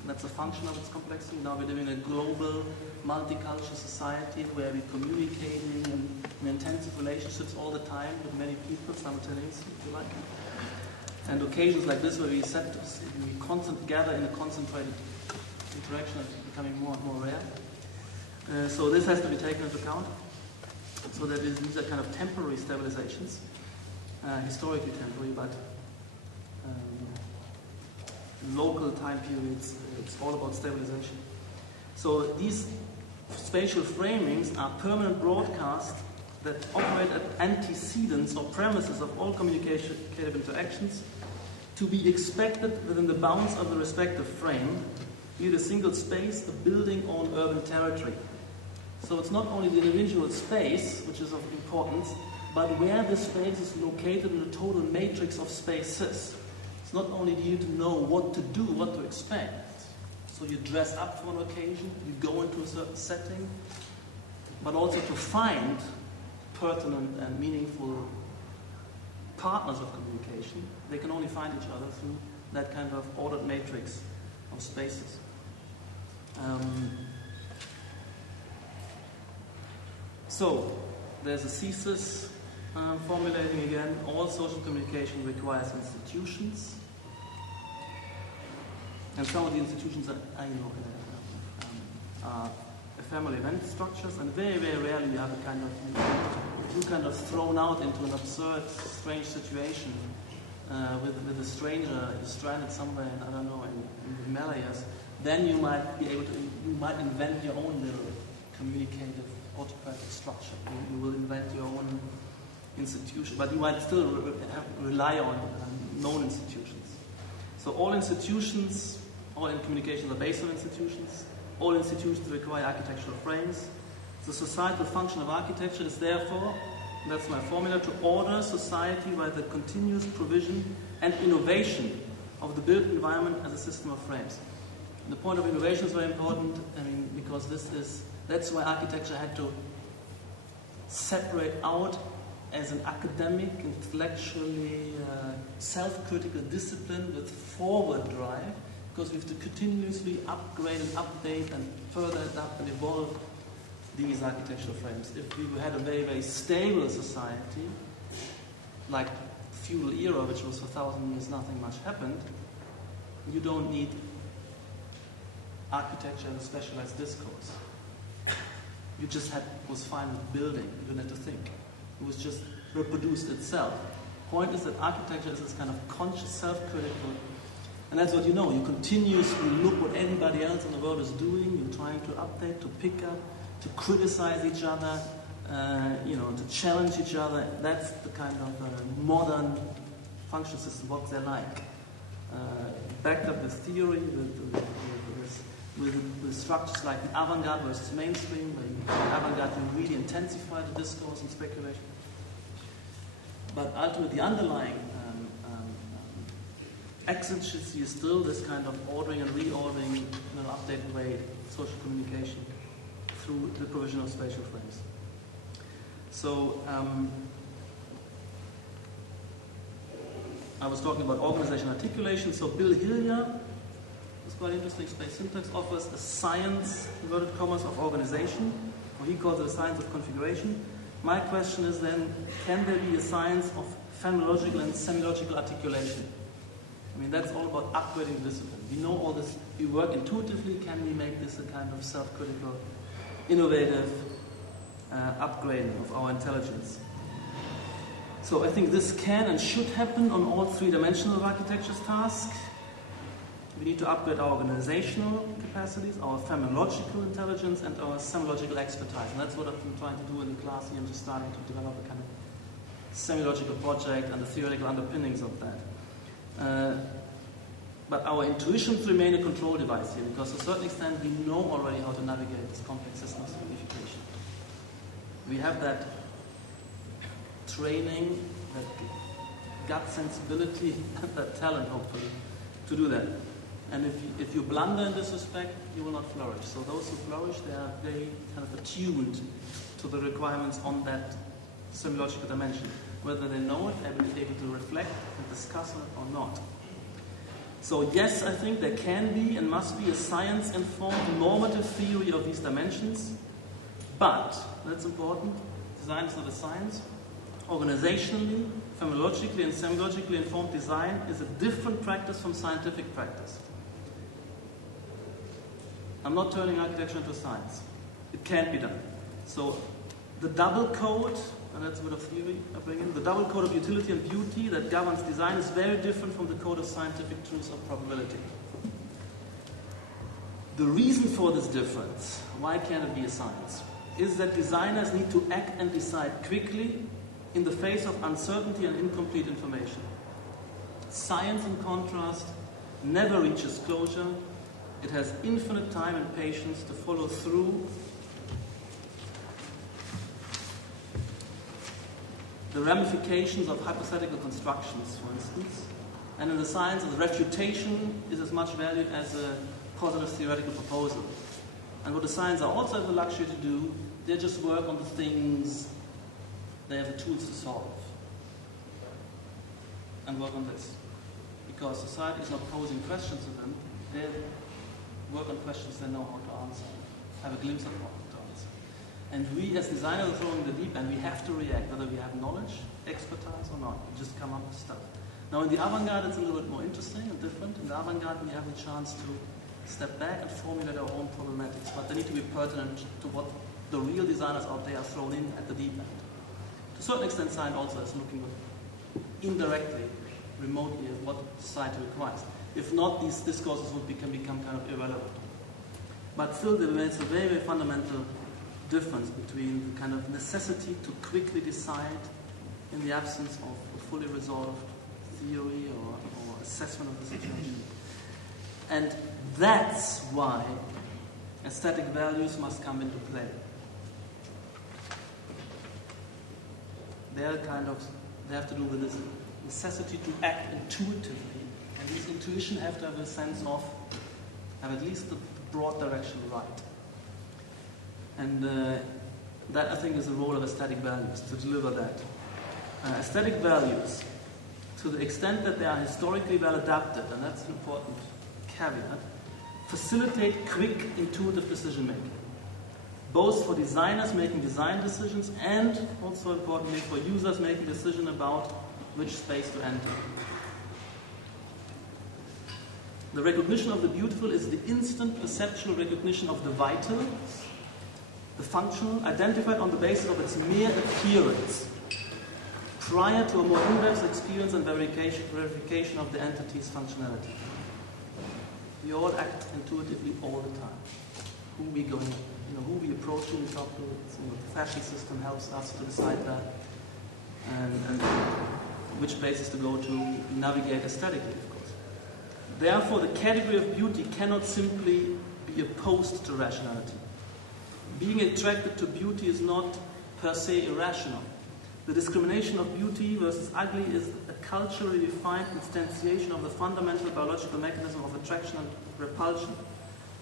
That's a function of its complexity. Now we're living in a global, multicultural society where we're communicating in intensive relationships all the time with many people simultaneously, if you like. And occasions like this where we gather in a concentrated interaction are becoming more and more rare. So this has to be taken into account. So that these are kind of temporary stabilizations, historically temporary, but local time periods, it's all about stabilization. So these spatial framings are permanent broadcasts that operate as antecedents or premises of all communicative interactions, to be expected within the bounds of the respective frame, be it a single space, a building, or an urban territory. So it's not only the individual space, which is of importance, but where the space is located in the total matrix of spaces. It's not only do you to know what to do, what to expect. So you dress up for an occasion, you go into a certain setting, but also to find pertinent and meaningful partners of communication. They can only find each other through that kind of ordered matrix of spaces. So there's a thesis formulating again: all social communication requires institutions, and some of the institutions are ephemeral event structures, and very, very rarely you have a kind of thrown out into an absurd, strange situation with a stranger stranded somewhere in, I don't know, in the Himalayas. Then you might invent your own little communicative autocratic structure. You will invent your own institution, but you might still rely on known institutions. So all institutions, all in communications are based on institutions. All institutions require architectural frames. The societal function of architecture is therefore, and that's my formula, to order society by the continuous provision and innovation of the built environment as a system of frames. And the point of innovation is very important, because that's why architecture had to separate out as an academic, intellectually self-critical discipline with forward drive, because we have to continuously upgrade and update and further adapt and evolve these architectural frames. If we had a very, very stable society, like feudal era, which was for 1,000 years nothing much happened, you don't need architecture as a specialized discourse. You just was fine with building. You didn't have to think. It was just reproduced itself. Point is that architecture is this kind of conscious, self-critical, and that's what you know. You continuously look what anybody else in the world is doing. You're trying to update, to pick up, to criticize each other, to challenge each other. That's the kind of modern function system, what they're like. Backed up with theory, with structures like the avant-garde versus mainstream, where in avant-garde you really intensify the discourse and speculation. But ultimately, the underlying exigency is still this kind of ordering and reordering in an updated way, social communication through the provision of spatial frames. So, I was talking about organization articulation. So Bill Hillier, it's quite interesting, space syntax offers a science, inverted commas, of organization, or he calls it a science of configuration. My question is then, can there be a science of phenomenological and semiological articulation? I mean, that's all about upgrading the discipline. We know all this, we work intuitively, can we make this a kind of self-critical, innovative upgrading of our intelligence? So I think this can and should happen on all three-dimensional of architecture's task. We need to upgrade our organizational capacities, our phenomenological intelligence, and our semiological expertise. And that's what I've been trying to do in the class here. I'm just starting to develop a kind of semiological project and the theoretical underpinnings of that. But our intuitions remain a control device here, because to a certain extent we know already how to navigate this complex system of simplification. We have that training, that gut sensibility, and that talent, hopefully, to do that. And if you blunder in this respect, you will not flourish. So those who flourish, they are very kind of attuned to the requirements on that semiological dimension. Whether they know it, able to reflect and discuss it or not. So yes, I think there can be and must be a science-informed normative theory of these dimensions, but, that's important, design is not a science. Organizationally, phenomenologically and semiologically informed design is a different practice from scientific practice. I'm not turning architecture into science. It can't be done. So the double code, and that's a bit of theory I bring in, the double code of utility and beauty that governs design is very different from the code of scientific truth or probability. The reason for this difference, why can't it be a science, is that designers need to act and decide quickly in the face of uncertainty and incomplete information. Science, in contrast, never reaches closure. It has infinite time and patience to follow through the ramifications of hypothetical constructions, for instance. And in the science, the refutation is as much valued as a positive theoretical proposal. And what the science are also have the luxury to do, they just work on the things they have the tools to solve. And work on this. Because society is not posing questions to them, they work on questions they know how to answer, have a glimpse of how to answer. And we as designers are throwing the deep end, we have to react, whether we have knowledge, expertise or not. We just come up with stuff. Now in the avant-garde it's a little bit more interesting and different. In the avant-garde we have a chance to step back and formulate our own problematics, but they need to be pertinent to what the real designers out there are thrown in at the deep end. To a certain extent, science also is looking indirectly, remotely at what society requires. If not, these discourses can become kind of irrelevant. But still, there remains a very, very fundamental difference between the kind of necessity to quickly decide in the absence of a fully resolved theory or assessment of the situation. And that's why aesthetic values must come into play. They have to do with this necessity to act intuitively. And this intuition have to have a sense of, have at least the broad direction right. And that, I think, is the role of aesthetic values, to deliver that. Aesthetic values, to the extent that they are historically well adapted, and that's an important caveat, facilitate quick, intuitive decision-making. Both for designers making design decisions and, also importantly, for users making decisions about which space to enter. The recognition of the beautiful is the instant perceptual recognition of the vital, the functional, identified on the basis of its mere appearance, prior to a more in-depth experience and verification of the entity's functionality. We all act intuitively all the time. Who we approach, who we talk to. The fashion system helps us to decide that. And which places to go to navigate aesthetically, of course. Therefore, the category of beauty cannot simply be opposed to rationality. Being attracted to beauty is not per se irrational. The discrimination of beauty versus ugly is a culturally defined instantiation of the fundamental biological mechanism of attraction and repulsion.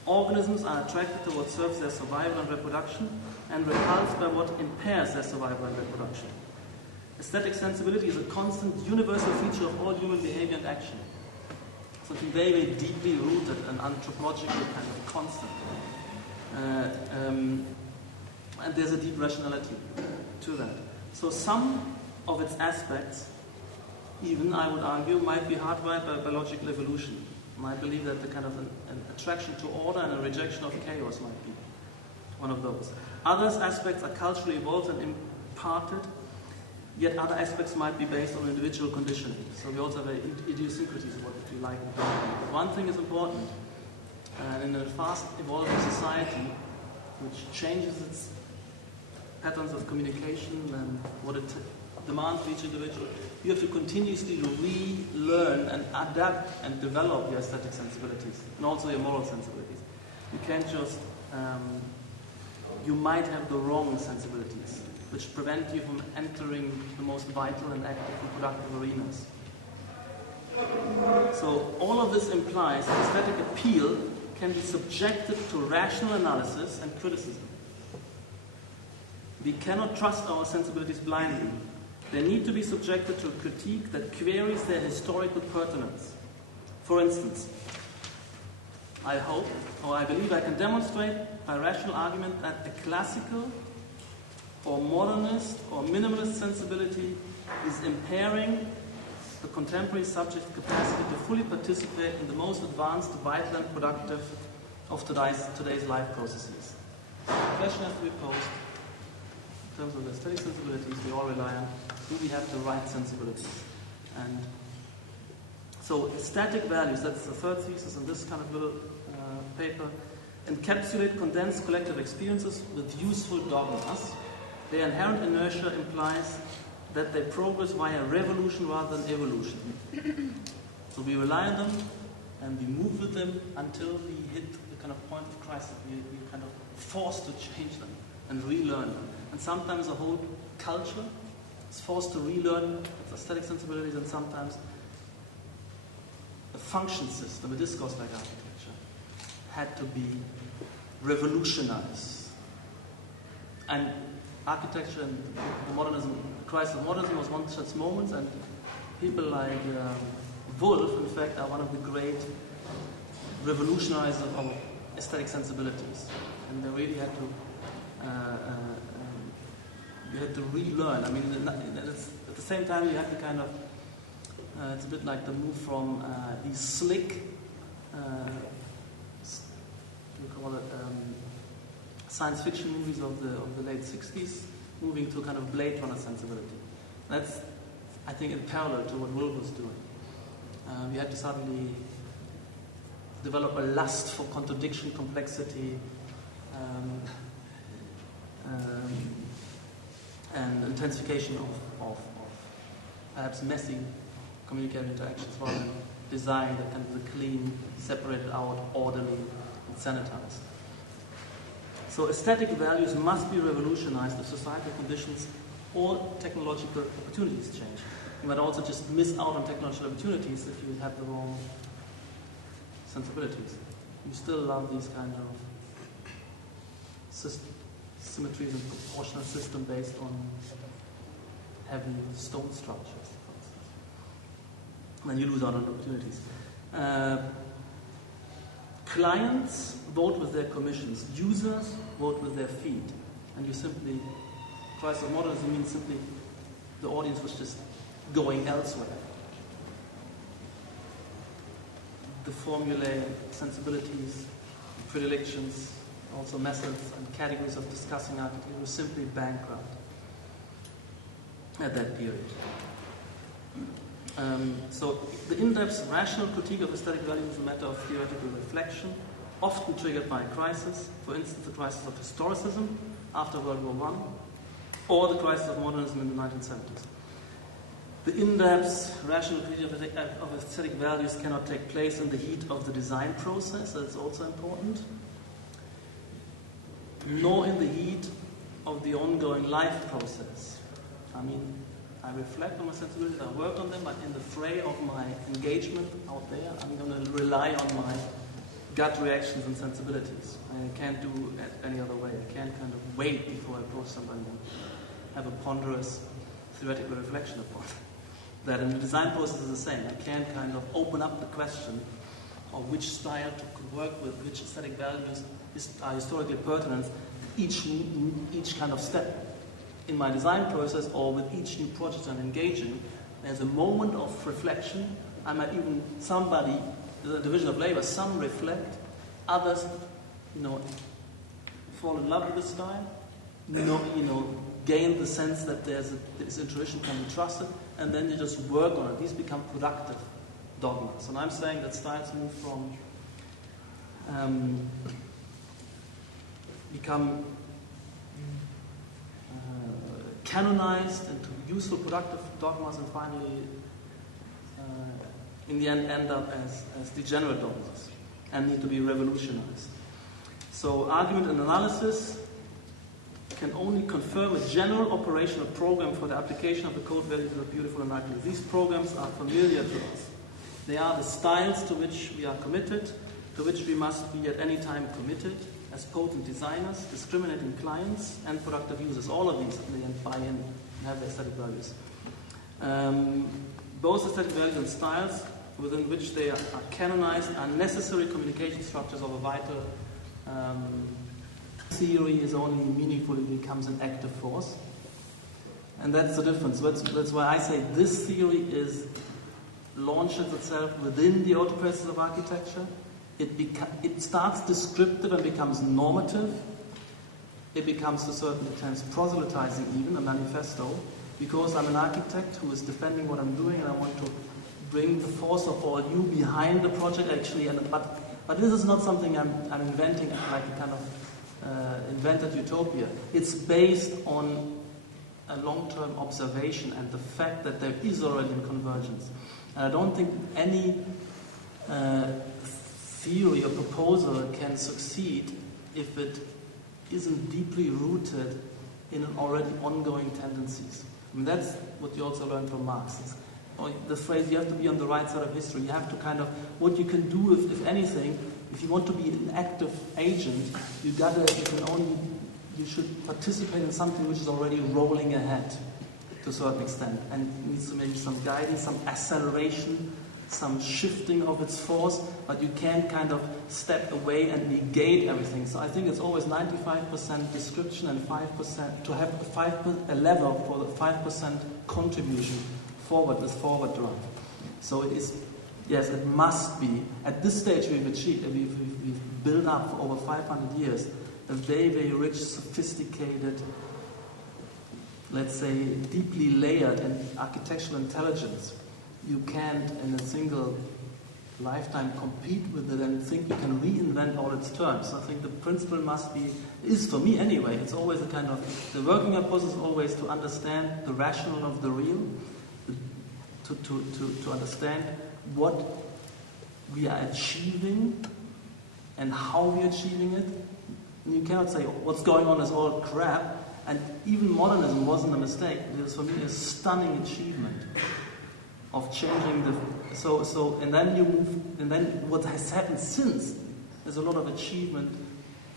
Organisms are attracted to what serves their survival and reproduction, and repulsed by what impairs their survival and reproduction. Aesthetic sensibility is a constant, universal feature of all human behavior and action. Something very, very deeply rooted and anthropological kind of constant. And there's a deep rationality to that. So some of its aspects, even I would argue, might be hardwired by biological evolution. I believe that the kind of an attraction to order and a rejection of chaos might be one of those. Other aspects are culturally evolved and imparted, yet other aspects might be based on individual conditioning. So we also have idiosyncrasies of what we like and don't like. One thing is important, in a fast evolving society, which changes its patterns of communication and what it demands for each individual, you have to continuously relearn and adapt and develop your aesthetic sensibilities and also your moral sensibilities. You can't just, you might have the wrong sensibilities, which prevent you from entering the most vital and active and productive arenas. So all of this implies that aesthetic appeal can be subjected to rational analysis and criticism. We cannot trust our sensibilities blindly. They need to be subjected to a critique that queries their historical pertinence. For instance, I hope, or I believe I can demonstrate by rational argument that a classical or modernist or minimalist sensibility is impairing the contemporary subject's capacity to fully participate in the most advanced, vital and productive of today's life processes. The question has to be posed, in terms of the aesthetic sensibilities, we all rely on, do we have the right sensibilities? And so static values, that's the third thesis in this kind of little paper, encapsulate condensed collective experiences with useful dogmas. Their inherent inertia implies that they progress via revolution rather than evolution. So we rely on them and we move with them until we hit the kind of point of crisis. We're kind of forced to change them and relearn them. And sometimes a whole culture is forced to relearn its aesthetic sensibilities, and sometimes a function system, a discourse like architecture, had to be revolutionized. And architecture and the modernism, the crisis of modernism was one such moment, and people like Wolff, in fact, are one of the great revolutionizers of aesthetic sensibilities. And they really had to you had to relearn. I mean, at the same time, you have to kind of, it's a bit like the move from these slick, science fiction movies of the late 60s, moving to a kind of Blade Runner sensibility. That's, I think, in parallel to what Wolff was doing. We had to suddenly develop a lust for contradiction, complexity, and intensification of perhaps messy communicative interactions rather than design that kind of the clean, separated out, orderly, and sanitized. So aesthetic values must be revolutionized if societal conditions or technological opportunities change. You might also just miss out on technological opportunities if you have the wrong sensibilities. You still love these kind of symmetries and proportional system based on heavy stone structures, for instance. Then you lose out on opportunities. Clients vote with their commissions. Users vote with their feet. And you simply, crisis of modernism means simply the audience was just going elsewhere. The formulae, sensibilities, predilections, also methods and categories of discussing architecture were simply bankrupt at that period. So the in-depth rational critique of aesthetic values is a matter of theoretical reflection, often triggered by a crisis, for instance the crisis of historicism after World War I, or the crisis of modernism in the 1970s. The in-depth rational critique of aesthetic values cannot take place in the heat of the design process. That's also important. Nor in the heat of the ongoing life process. I mean, I reflect on my sensibilities, I work on them, but in the fray of my engagement out there, I'm going to rely on my gut reactions and sensibilities. I can't do it any other way. I can't kind of wait before I approach somebody and have a ponderous theoretical reflection upon it. That in the design process is the same. I can't kind of open up the question of which style to work with, which aesthetic values are historically pertinent, each kind of step in my design process or with each new project I'm engaging. There's a moment of reflection. I might even, somebody, the division of labor, some reflect, others, fall in love with the style, gain the sense that this intuition can be trusted, and then you just work on it. These become productive dogmas. And I'm saying that styles move from become canonized into useful, productive dogmas, and finally, in the end up as degenerate dogmas and need to be revolutionized. So argument and analysis can only confirm a general operational program for the application of the code values of beautiful and ugly. These programs are familiar to us. They are the styles to which we are committed, to which we must be at any time committed as potent designers, discriminating clients, and productive users. All of these may buy in and have aesthetic values. Both aesthetic values and styles within which they are canonized are necessary communication structures of a vital theory is only meaningful if it becomes an active force. And that's the difference. That's why I say this theory launches itself within the auto process of architecture. It starts descriptive and becomes normative. It becomes to a certain extent proselytizing, even a manifesto, because I'm an architect who is defending what I'm doing and I want to bring the force of all you behind the project actually. But this is not something I'm inventing like a kind of invented utopia. It's based on a long-term observation and the fact that there is already a convergence. And I don't think any theory or proposal can succeed if it isn't deeply rooted in an already ongoing tendencies. I mean, that's what you also learn from Marx. The phrase, you have to be on the right side of history. You have to kind of, what you can do, if anything, if you want to be an active agent, you should participate in something which is already rolling ahead to a certain extent, and needs maybe some guidance, some acceleration, some shifting of its force, but you can't kind of step away and negate everything. So I think it's always 95% description and 5% to have a level for the 5% contribution forward with forward drive. So it is, yes, it must be. At this stage we've built up for over 500 years a very, very rich, sophisticated, let's say, deeply layered and architectural intelligence. You can't, in a single lifetime, compete with it and think you can reinvent all its terms. I think the principle is for me anyway, it's always a kind of, the working hypothesis is always to understand the rational of the real, to understand what we are achieving and how we are achieving it. And you cannot say what's going on is all crap, and even modernism wasn't a mistake. It is for me a stunning achievement of changing and then you move, and then what has happened since, there's a lot of achievement,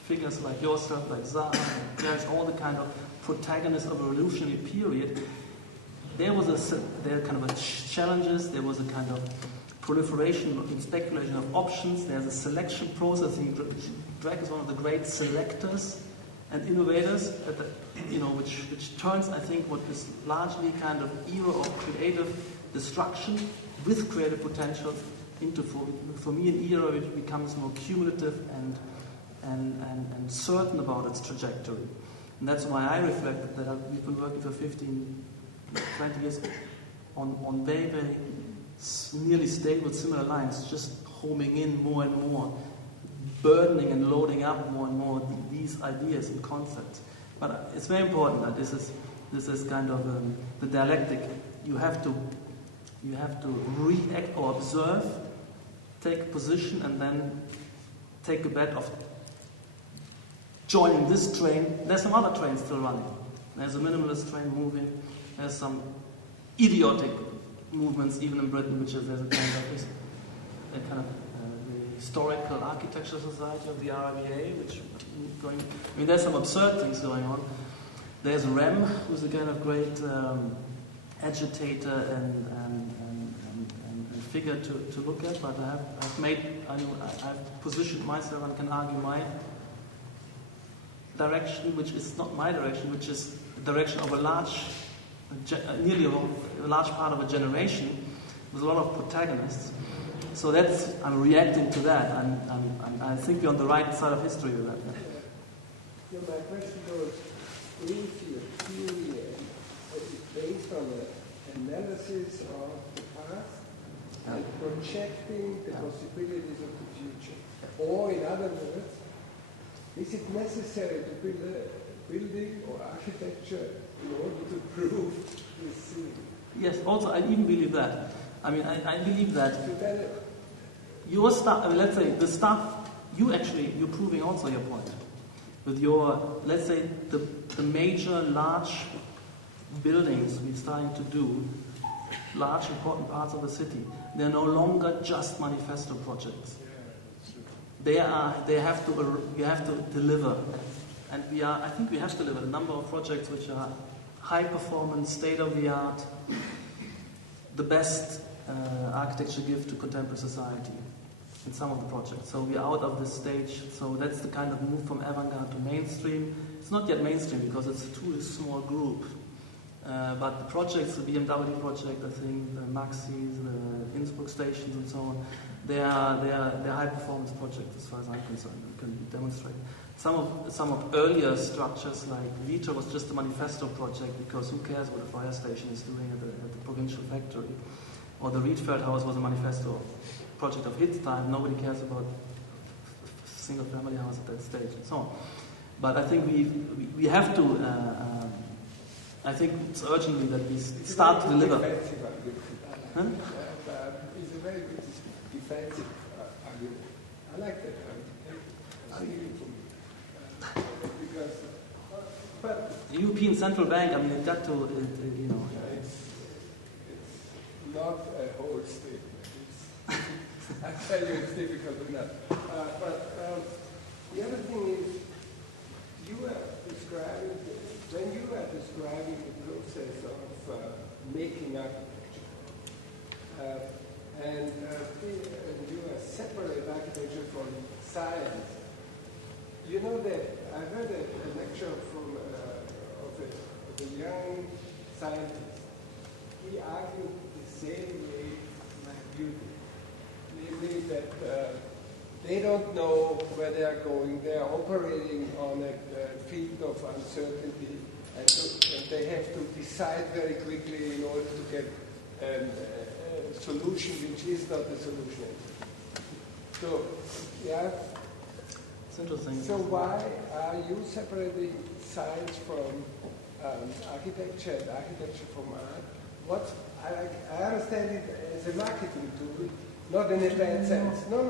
figures like yourself, like Zaha, there's all the kind of protagonists of a revolutionary period. There were kind of challenges, there was a kind of proliferation and speculation of options, there's a selection process. Drake is one of the great selectors and innovators, which turns, I think, what is largely kind of era of creative destruction with creative potential into, for me, an era which becomes more cumulative and certain about its trajectory. And that's why I reflect that we've been working for 15, 20 years on very, very nearly stable, similar lines, just homing in more and more, burdening and loading up more and more these ideas and concepts. But it's very important that this is kind of the dialectic. You have to react or observe, take a position, and then take a bet of joining this train. There's some other trains still running. There's a minimalist train moving. There's some idiotic movements even in Britain, which is there's a kind of the Historical Architecture Society of the RIBA, which going. I mean, there's some absurd things going on. There's Rem, who's a kind of great agitator and figure to look at. But I've positioned myself and can argue my direction, which is not my direction, which is the direction of nearly a large part of a generation with a lot of protagonists. So I'm reacting to that, and I think we're on the right side of history with that. Yeah, my question was, is your theory based on an analysis of the past and projecting the possibilities of the future? Or in other words, is it necessary to build a building or architecture in order to prove this theory? Yes, also I even believe that. I mean, I believe that your stuff, I mean, let's say the stuff, you're proving also your point. With your, let's say, the major large buildings we're starting to do, large important parts of the city, they're no longer just manifesto projects. We have to deliver. And I think we have delivered a number of projects which are high performance, state of the art, the best architecture gift to contemporary society in some of the projects. So we're out of this stage. So that's the kind of move from avant-garde to mainstream. It's not yet mainstream because it's too small group. But the projects, the BMW project, I think, the Maxis, the Innsbruck stations and so on, they're high performance projects as far as I'm concerned. We can demonstrate. Some of earlier structures like Vita was just a manifesto project because who cares what a fire station is doing at the provincial factory. Or the Riedfeld House was a manifesto project of its time. Nobody cares about single family house at that stage and so on. But I think we have to, I think it's urgently that we start to deliver. Huh? It's a very good defensive argument. I like that argument. Because, but the European Central Bank, I mean, it got to, you know. It's not a whole statement. I tell you, it's difficult enough. But the other thing is, when you are describing the process of making architecture, and you are separate architecture from science, you know that I heard a lecture from of a young scientist. He argued the same way like you did, namely that they don't know where they are going. They are operating on a field of uncertainty, and they have to decide very quickly in order to get a solution which is not a solution. So, yeah. It's interesting. So why are you separating science from architecture and architecture from art? I understand it as a marketing tool, not in a bad sense. No,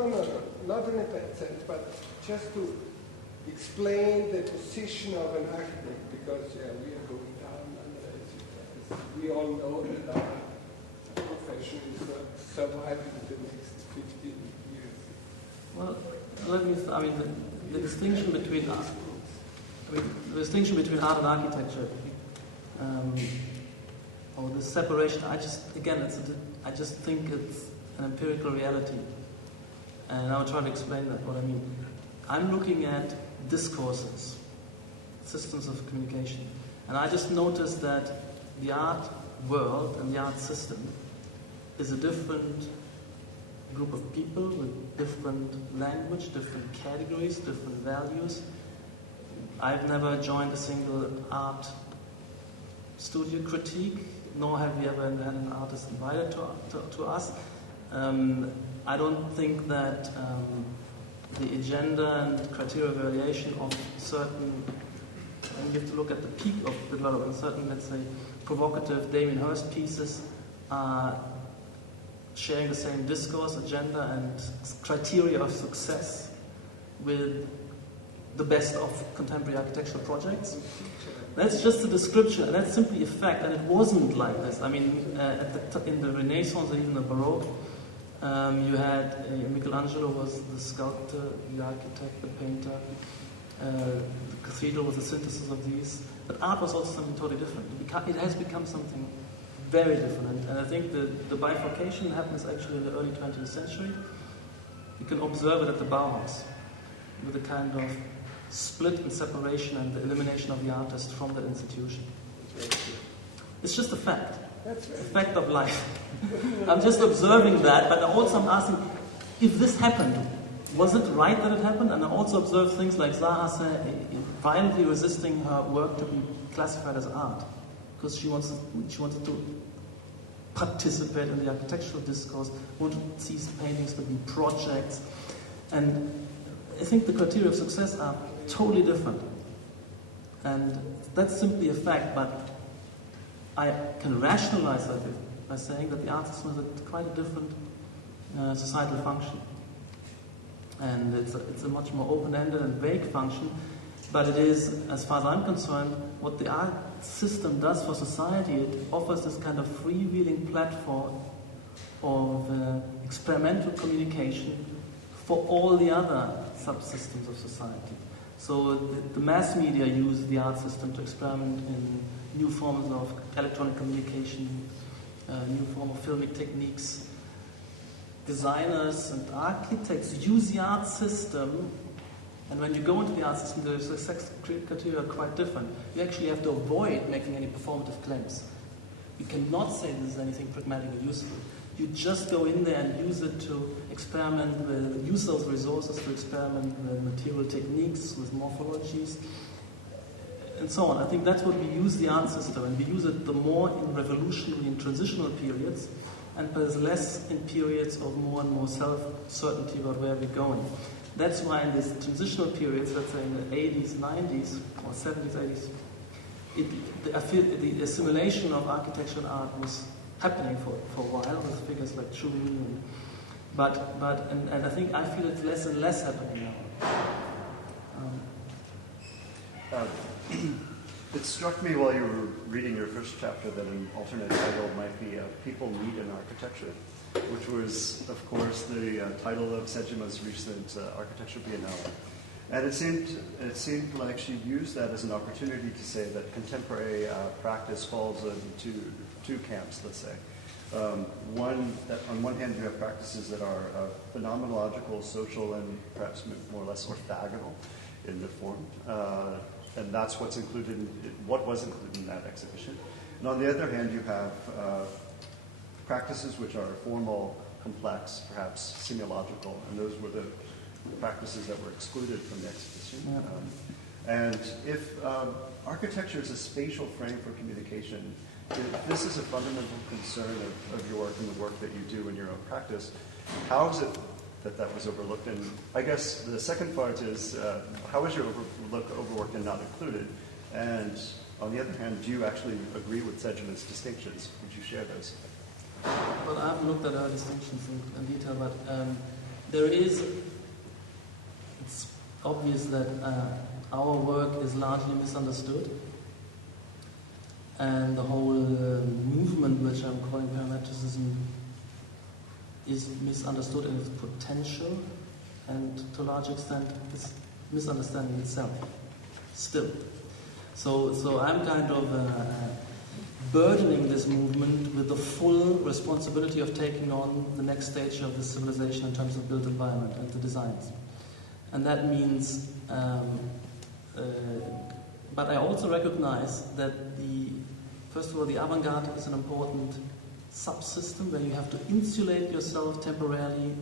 not in a bad sense, but just to explain the position of an architect, because we are going down, as we all know that our profession is not surviving the next 15 years. Well, the distinction between art, and architecture, or the separation. I just think it's an empirical reality, and I'll try to explain what I mean. I'm looking at discourses, systems of communication, and I just noticed that the art world and the art system is a different group of people with different language, different categories, different values. I've never joined a single art studio critique, nor have we ever had an artist invited to us. I don't think that the agenda and criteria of evaluation of certain and you have to look at the peak of the development. Certain, let's say, provocative Damien Hirst pieces are sharing the same discourse, agenda, and criteria of success with the best of contemporary architectural projects. That's just a description, and that's simply a fact, and it wasn't like this. I mean, in the Renaissance and even the Baroque, you had Michelangelo was the sculptor, the architect, the painter. The cathedral was a synthesis of these. But art was also something totally different. It has become something very different. And I think the bifurcation happens actually in the early 20th century. You can observe it at the Bauhaus, with a kind of split and separation and the elimination of the artist from that institution. It's just a fact. That's right. A fact of life. I'm just observing that, but also I'm asking, if this happened, was it right that it happened? And I also observe things like Zaha violently resisting her work to be classified as art, because she wanted to participate in the architectural discourse, wanted these paintings to be projects. And I think the criteria of success are totally different. And that's simply a fact, but I can rationalize that by saying that the art system is quite a different societal function. And it's a much more open-ended and vague function, but it is, as far as I'm concerned, what the art system does for society. It offers this kind of freewheeling platform of experimental communication for all the other subsystems of society. So the mass media use the art system to experiment in new forms of electronic communication, new form of filmic techniques. Designers and architects use the art system, and when you go into the art system, the success criteria are quite different. You actually have to avoid making any performative claims. You cannot say this is anything pragmatic or useful. You just go in there and use it to experiment with, use those resources to experiment with material techniques, with morphologies, and so on. I think that's what we use the art system, and we use it the more in revolutionary and transitional periods, and perhaps less in periods of more and more self-certainty about where we're going. That's why in these transitional periods, let's say in the 80s, 90s, or 70s, 80s, I feel the assimilation of architecture and art was happening for a while with figures like Chumi, but I think I feel it's less and less happening now. It struck me while you were reading your first chapter that an alternate title might be People Meet in Architecture, which was, of course, the title of Sejima's recent Architecture Biennale. And it seemed like she used that as an opportunity to say that contemporary practice falls into two camps, let's say. One, that on one hand you have practices that are phenomenological, social, and perhaps more or less orthogonal in the form. And that's what's included what was included in that exhibition. And on the other hand, you have practices which are formal, complex, perhaps semiological, and those were the practices that were excluded from the exhibition. And if architecture is a spatial frame for communication, if this is a fundamental concern of your work and the work that you do in your own practice, how is it that was overlooked? And I guess the second part is, how is your overworked and not included? And on the other hand, do you actually agree with Sejima's distinctions? Would you share those? Well, I haven't looked at her distinctions in detail, but it's obvious that our work is largely misunderstood. And the whole movement, which I'm calling parametricism, is misunderstood in its potential, and to a large extent is misunderstanding itself still. So I'm kind of burdening this movement with the full responsibility of taking on the next stage of the civilization in terms of built environment and the designs. And that means, but I also recognize that first of all, the avant-garde is an important subsystem where you have to insulate yourself temporarily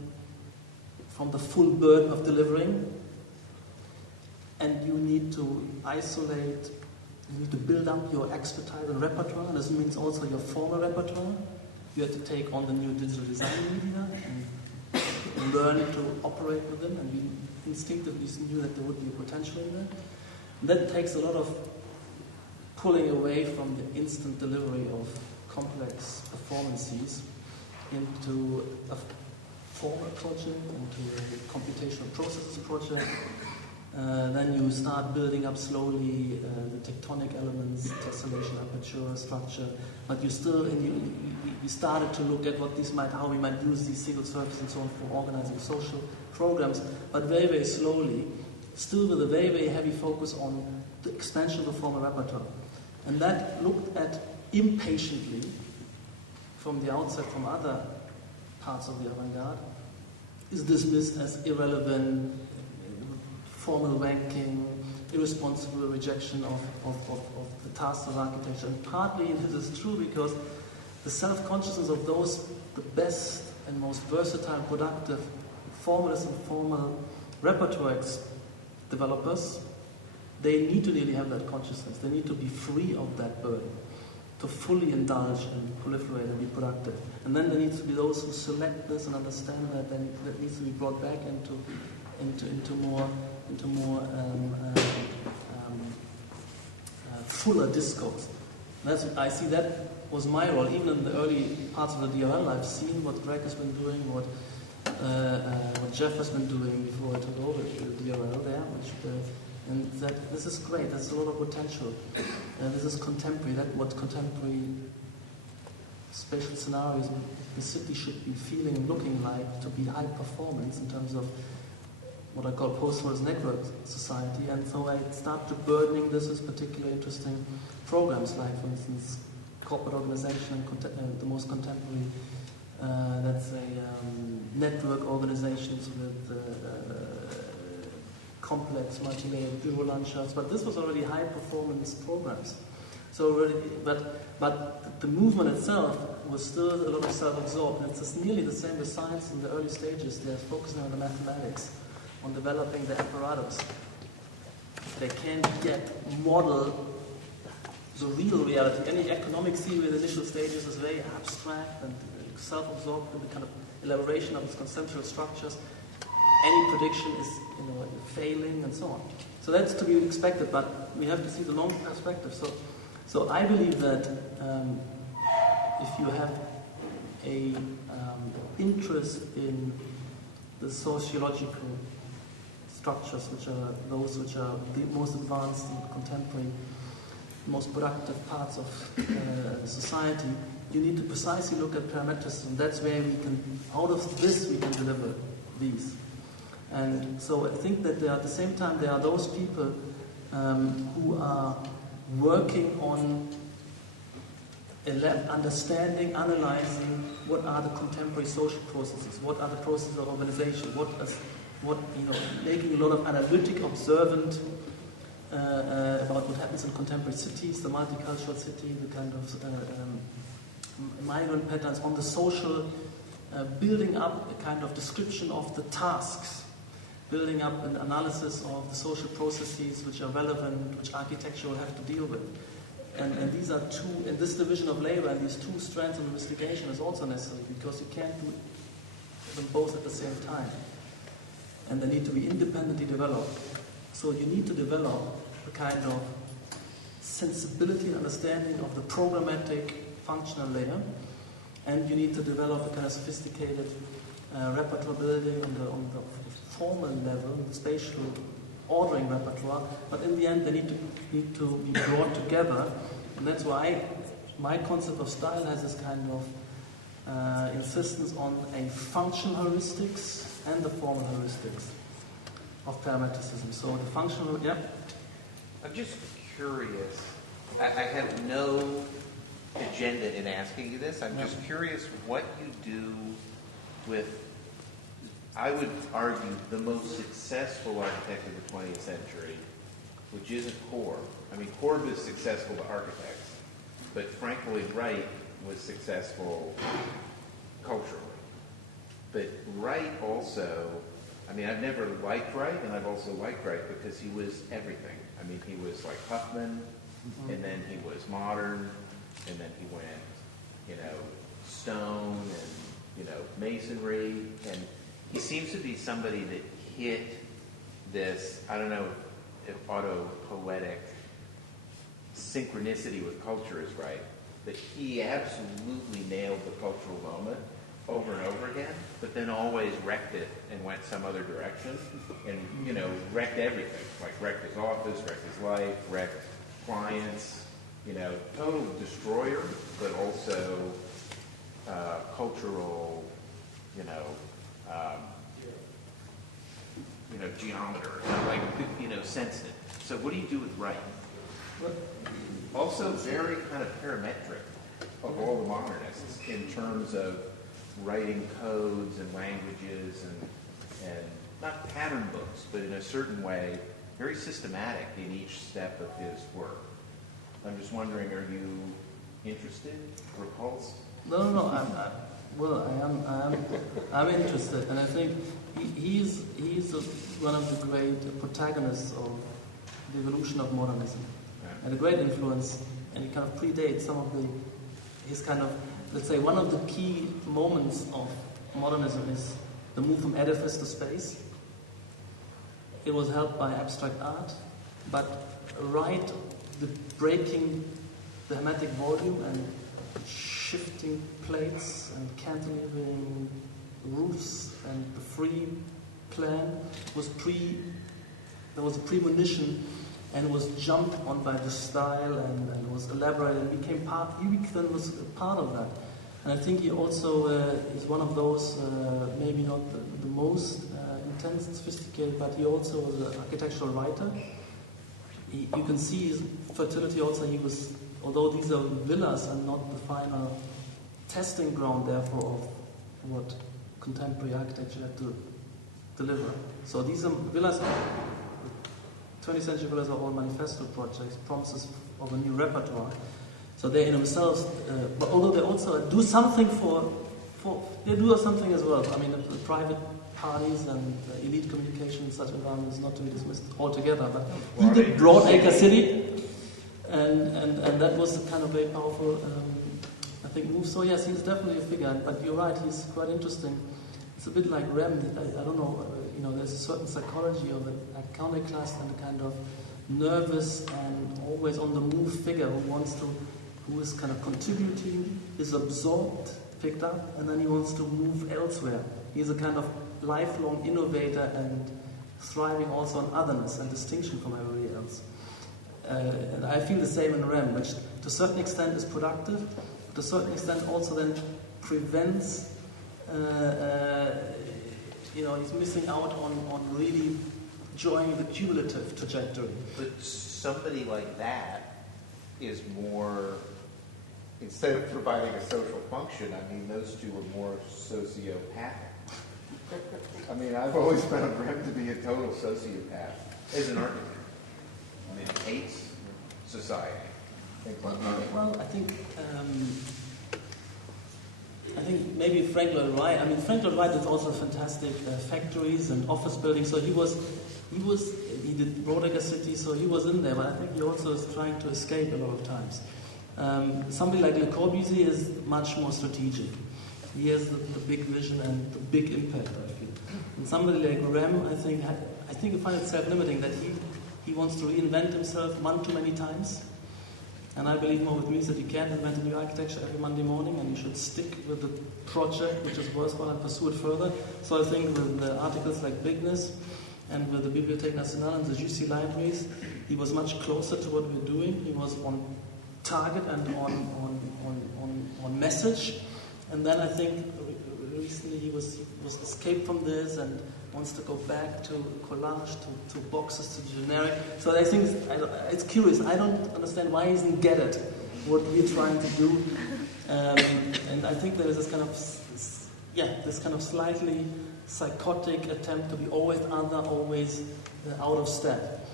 from the full burden of delivering, and you need to isolate, you need to build up your expertise and repertoire, and this means also your former repertoire. You have to take on the new digital design media and learn to operate with them, and we instinctively knew that there would be a potential in that. And that takes a lot of pulling away from the instant delivery of complex performances into a formal project, into a computational processes project. Then you start building up slowly the tectonic elements, tessellation, aperture, structure, but you still, you started to look at what these how we might use these single surfaces and so on for organizing social programs, but very, very slowly, still with a very, very heavy focus on the expansion of the formal repertoire. And that looked at impatiently from the outset from other parts of the avant-garde, is dismissed as irrelevant, formal ranking, irresponsible rejection of the tasks of architecture. And partly this is true because the self-consciousness of those, the best and most versatile, productive, formalist and formal repertoire developers, they need to really have that consciousness. They need to be free of that burden, to fully indulge and proliferate and be productive. And then there needs to be those who select this and understand that that needs to be brought back into more fuller discourse. I see that was my role, even in the early parts of the DRL. I've seen what Greg has been doing, what Jeff has been doing before I took over the DRL there, and that this is great. There's a lot of potential. This is contemporary. That's what contemporary spatial scenarios the city should be feeling and looking like, to be high performance in terms of what I call post-forest network society. And so I started to burdening this with particularly interesting programs, like, for instance, corporate organization and the most contemporary, let's say, network organizations with complex multi-layered bureau landschafts. But this was already high-performance programs. So already, but the movement itself was still a lot of self-absorbed. And it's nearly the same with science in the early stages. They're focusing on the mathematics, on developing the apparatus. They can't yet model the real reality. Any economic theory in the initial stages is very abstract and self-absorbed in the kind of elaboration of its conceptual structures. Any prediction is, failing and so on. So that's to be expected, but we have to see the long perspective. So I believe that if you have a interest in the sociological structures, which are those which are the most advanced and contemporary, most productive parts of society, you need to precisely look at parametricism. That's where we can, out of this, we can deliver these. And so I think that at the same time, there are those people who are working on understanding, analyzing what are the contemporary social processes, what are the processes of organization, making a lot of analytic, observant about what happens in contemporary cities, the multicultural city, the kind of migrant patterns on the social, building up a kind of description of the tasks, building up an analysis of the social processes which are relevant, which architecture will have to deal with. And these are two, and this division of labor and these two strands of investigation is also necessary, because you can't do them both at the same time. And they need to be independently developed. So you need to develop a kind of sensibility and understanding of the programmatic functional layer, and you need to develop a kind of sophisticated repertoire building on the formal level, the spatial ordering repertoire, but in the end they need to be brought together, and that's why my concept of style has this kind of insistence on a functional heuristics and the formal heuristics of parametricism. So the functional, yeah? I'm just curious. I have no agenda in asking you this. I'm just curious what you do with, I would argue, the most successful architect of the 20th century, which isn't Korb. I mean, Korb is successful to architects, but Frank Lloyd Wright was successful culturally. But Wright also, I mean, I've never liked Wright, and I've also liked Wright because he was everything. I mean, he was like Huffman, and then he was modern, and then he went, stone, and, masonry, and he seems to be somebody that hit this, I don't know if autopoetic synchronicity with culture is right, that he absolutely nailed the cultural moment over and over again, but then always wrecked it and went some other direction, and wrecked everything, like wrecked his office, wrecked his life, wrecked clients, total destroyer, but also cultural, geometer, sensitive. So what do you do with writing? Also very kind of parametric of all the modernists in terms of writing codes and languages and not pattern books, but in a certain way, very systematic in each step of his work. I'm just wondering, are you interested, repulsed? No. I'm interested, and I think he's one of the great protagonists of the evolution of modernism, and a great influence, and he kind of predates some of his kind of, let's say, one of the key moments of modernism is the move from edifice to space. It was helped by abstract art, but the breaking the hermetic volume and shifting plates and cantilevering roofs and the free plan there was a premonition, and was jumped on by the style and was elaborated and became part. Then was a part of that, and I think he also is one of those, maybe not the most intense and sophisticated, but he also was an architectural writer. You can see his fertility also. He was, although these are villas and not the final testing ground, therefore, of what contemporary architecture had to deliver. So these are villas. 20th century villas are all manifesto projects, promises of a new repertoire. So they in themselves, but although they also do something they do something as well. I mean, the private parties and elite communication in such environments not to be dismissed altogether. But he did Broadacre City, and that was a kind of very powerful, I think, move. So yes, he's definitely a figure. But you're right, he's quite interesting. It's a bit like Rem. I don't know. There's a certain psychology of an iconoclast and a kind of nervous and always on the move figure who is kind of contributing, is absorbed, picked up, and then he wants to move elsewhere. He's a kind of lifelong innovator and thriving also on otherness and distinction from everybody else. And I feel the same in Rem, which to a certain extent is productive, but to a certain extent also then prevents. He's missing out on really enjoying the cumulative trajectory. But somebody like that is more, instead of providing a social function, those two are more sociopathic. I've always found Rem to be a total sociopath as an architect. He hates society. Well, I think maybe Frank Lloyd Wright. Frank Lloyd Wright did also fantastic factories and office buildings. So he did Broadacre City. So he was in there. But I think he also is trying to escape a lot of times. Somebody like Le Corbusier is much more strategic. He has the big vision and the big impact, I feel. And somebody like Rem, I think you find it self-limiting that he wants to reinvent himself one too many times. And I believe more with me that you can't invent a new architecture every Monday morning, and you should stick with the project which is worthwhile and pursue it further. So I think with the articles like Bigness and with the Bibliothèque Nationale and the Jussy libraries, he was much closer to what we're doing. He was on target and on message. And then I think recently he was escaped from this and wants to go back to collage, to boxes, to generic. So I think it's curious. I don't understand why he doesn't get it, what we're trying to do. And I think there is this kind of slightly psychotic attempt to be always other, always out of step.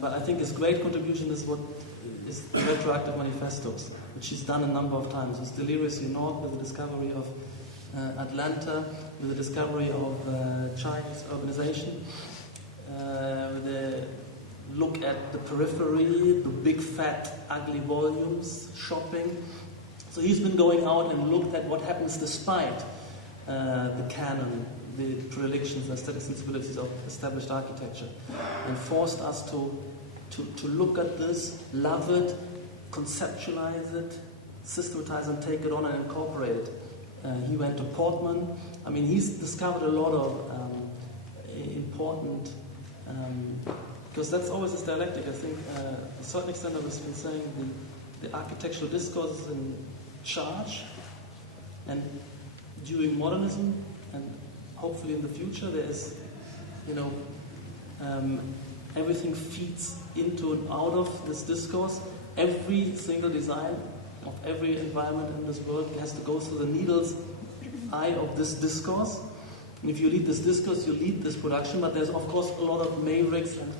But I think his great contribution is the retroactive manifestos, which he's done a number of times. It's Deliriously North with the discovery of Atlanta, with the discovery of Chinese urbanization, with the look at the periphery, the big fat ugly volumes, shopping. So he's been going out and looked at what happens despite the canon, the predilections, aesthetic sensibilities of established architecture, and forced us to to look at this, love it, conceptualize it, systematize and take it on and incorporate it. He went to Portman. I mean, he's discovered a lot of important, because that's always this dialectic. I think, to a certain extent, I was been saying the architectural discourse is in charge, and during modernism, and hopefully in the future, there is, everything feeds into and out of this discourse. Every single design of every environment in this world has to go through the needle's eye of this discourse. And if you lead this discourse, you lead this production, but there's of course a lot of mavericks, and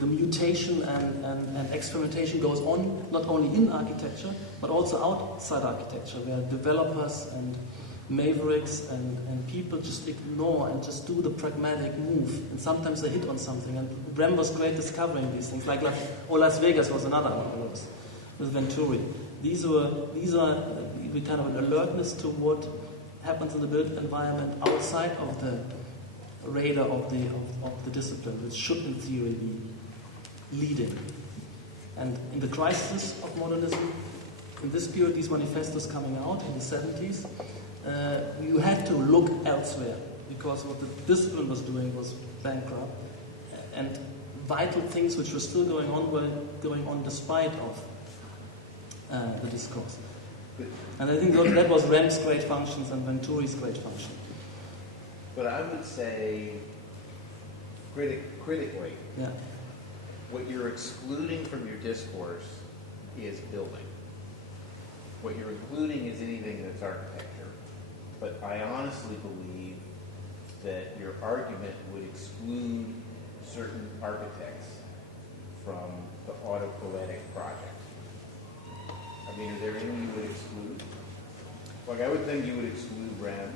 the mutation and experimentation goes on, not only in architecture, but also outside architecture, where developers and mavericks and people just ignore and just do the pragmatic move, and sometimes they hit on something. And Rem was great discovering these things, like Las Vegas was another one of those, with Venturi. These are kind of an alertness to what happens in the built environment outside of the radar of the discipline, which should in theory be leading. And in the crisis of modernism, in this period, these manifestos coming out in the 70s, you had to look elsewhere, because what the discipline was doing was bankrupt, and vital things which were still going on were going on despite of the discourse. And I think that was Rem's great functions and Venturi's great function. But I would say, critically, yeah, what you're excluding from your discourse is building. What you're including is anything that's architecture. But I honestly believe that your argument would exclude certain architects from the autopoietic project. I mean, are there any you would exclude? Like, I would think you would exclude Rem.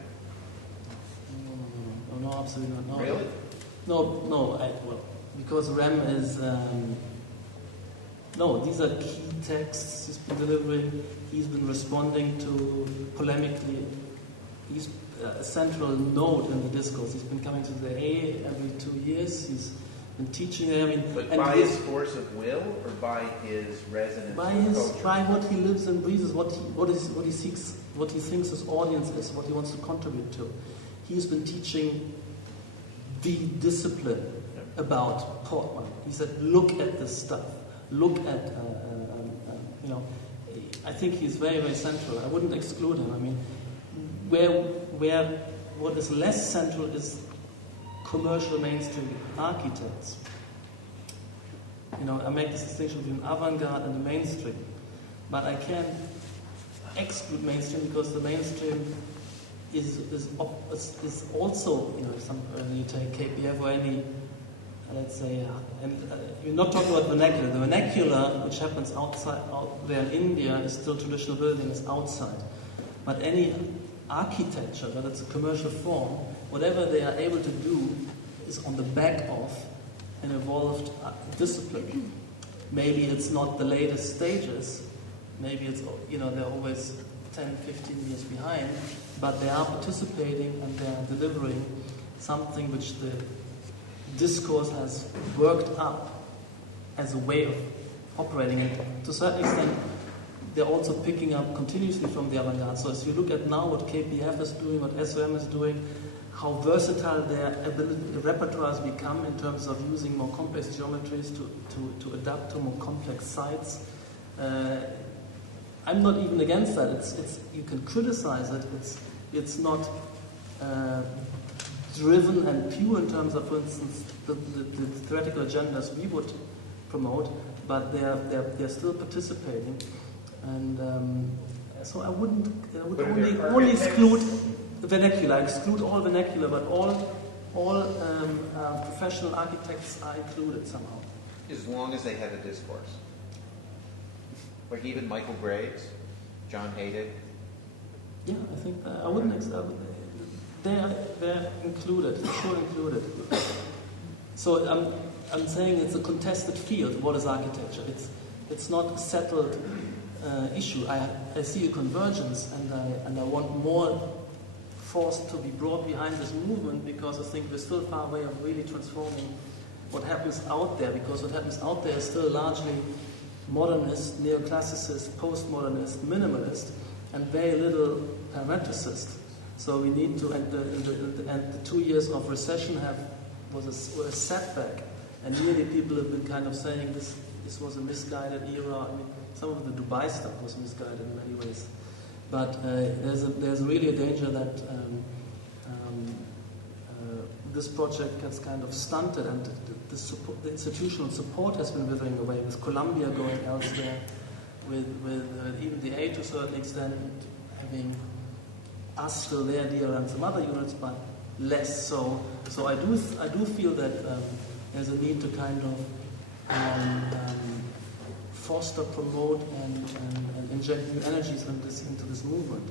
No, absolutely not. No. Really? No, because Rem is... no, these are key texts he's been delivering. He's been responding to polemically. He's a central node in the discourse. He's been coming to the A every 2 years. He's been teaching there. I mean, but by his force of will, or by his resonance with culture? By what he lives and breathes, what he seeks, what he thinks his audience is, what he wants to contribute to. He's been teaching the discipline about Portman. He said, look at this stuff. Look at, I think he's very, very central. I wouldn't exclude him. I mean, where what is less central is commercial mainstream architects. I make this distinction between avant-garde and the mainstream. But I can't exclude mainstream, because the mainstream is also, when you take KPF or any, let's say, you're not talking about vernacular. The vernacular, which happens out there in India, is still traditional buildings outside. But any architecture, whether it's a commercial form, whatever they are able to do is on the back of an evolved discipline. Maybe it's not the latest stages, maybe it's, they're always 10, 15 years behind, but they are participating and they are delivering something which the discourse has worked up as a way of operating. And to a certain extent, they're also picking up continuously from the avant-garde. So as you look at now what KPF is doing, what SOM is doing, how versatile their repertoires become in terms of using more complex geometries to adapt to more complex sites. I'm not even against that. It's you can criticize it. It's not driven and pure in terms of, for instance, the theoretical agendas we would promote, but they're still participating. And so I would only exclude vernacular. I exclude all vernacular, but all professional architects are included somehow. As long as they have a discourse. Like even Michael Graves, John Hayden. Yeah, I think I wouldn't exclude. They're included, for sure included. So I'm saying it's a contested field. What is architecture? It's not a settled issue. I see a convergence, and I want more force to be brought behind this movement, because I think we're still far away of really transforming what happens out there, because what happens out there is still largely modernist, neoclassicist, postmodernist, minimalist, and very little parametricist. So we need to, and the 2 years of recession was a setback, and really people have been kind of saying this was a misguided era. I mean, some of the Dubai stuff was misguided in many ways, but there's really a danger that this project gets kind of stunted, and the institutional support has been withering away, with Colombia going elsewhere, with even the aid to a certain extent, having us still there, DRM, and some other units, but less so. So I do feel that there's a need to kind of foster, promote, and inject new energies into this movement.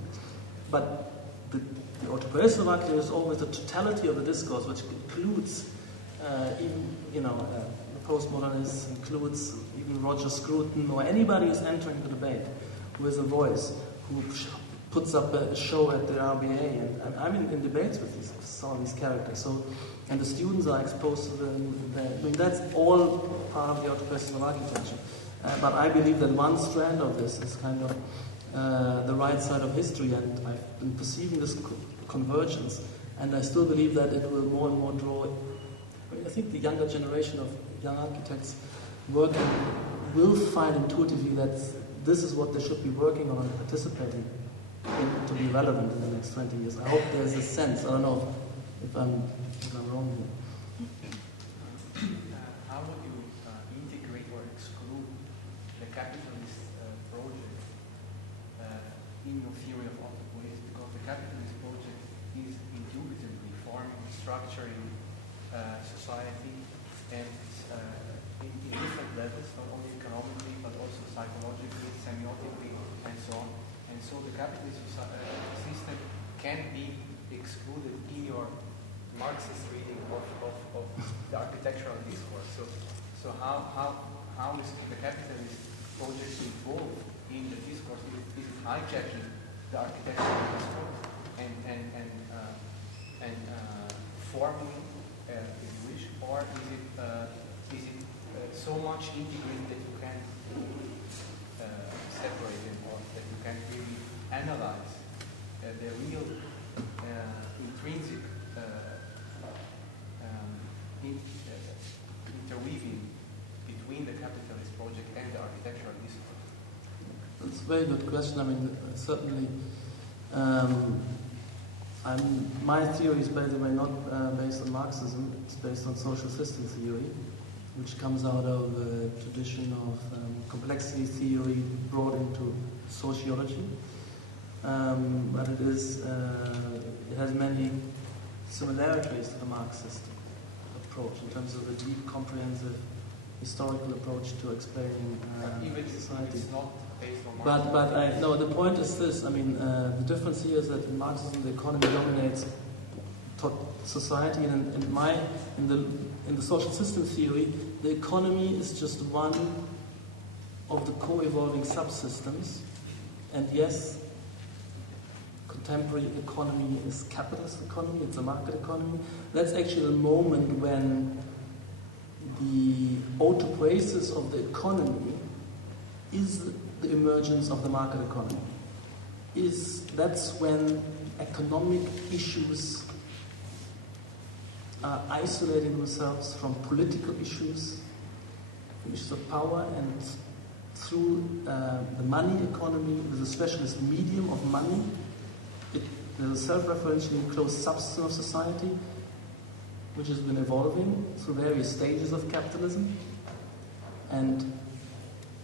But the autopervasive architecture is always the totality of the discourse, which includes even the postmodernists, includes even Roger Scruton, or anybody who's entering the debate, who has a voice, who puts up a show at the RBA, and I'm in debates with some of these characters. So, and the students are exposed to them. I mean, that's all part of the autopervasive architecture. But I believe that one strand of this is kind of the right side of history, and I've been perceiving this convergence, and I still believe that it will more and more draw. I think the younger generation of young architects working will find intuitively that this is what they should be working on and participating in to be relevant in the next 20 years. I hope there's a sense. I don't know if I'm wrong here. How would you integrate or exclude the capitalist project in your theory of autopoiesis? Because the capitalist project is indubitably forming, structuring society, and in different levels, not only economically but also psychologically, semiotically, and so on. And so the capitalist system can be excluded in your Marxist reading of the architectural discourse. So how is the capitalist project involved in the discourse? Is it hijacking the architectural discourse and forming it, if you wish, or is it so much integrated that you can separate it, or that you can really analyze the real intrinsic interweaving between the capitalist project and the architectural discourse? That's a very good question. I mean, certainly, my theory is, by the way, not based on Marxism. It's based on social system theory, which comes out of a tradition of complexity theory brought into sociology. But it has many similarities to the Marxist approach in terms of a deep, comprehensive, historical approach to explaining even society. if it's not based on Marxism. But the point is this. I mean, the difference here is that in Marxism, the economy dominates society, and in the social system theory, the economy is just one of the co-evolving subsystems. And yes, contemporary economy is capitalist economy, it's a market economy. That's actually the moment when the autopoiesis of the economy is the emergence of the market economy. That's when economic issues are isolating themselves from political issues of power, and through the money economy, with a specialist medium of money, there's a self-referentially closed substance of society, which has been evolving through various stages of capitalism. And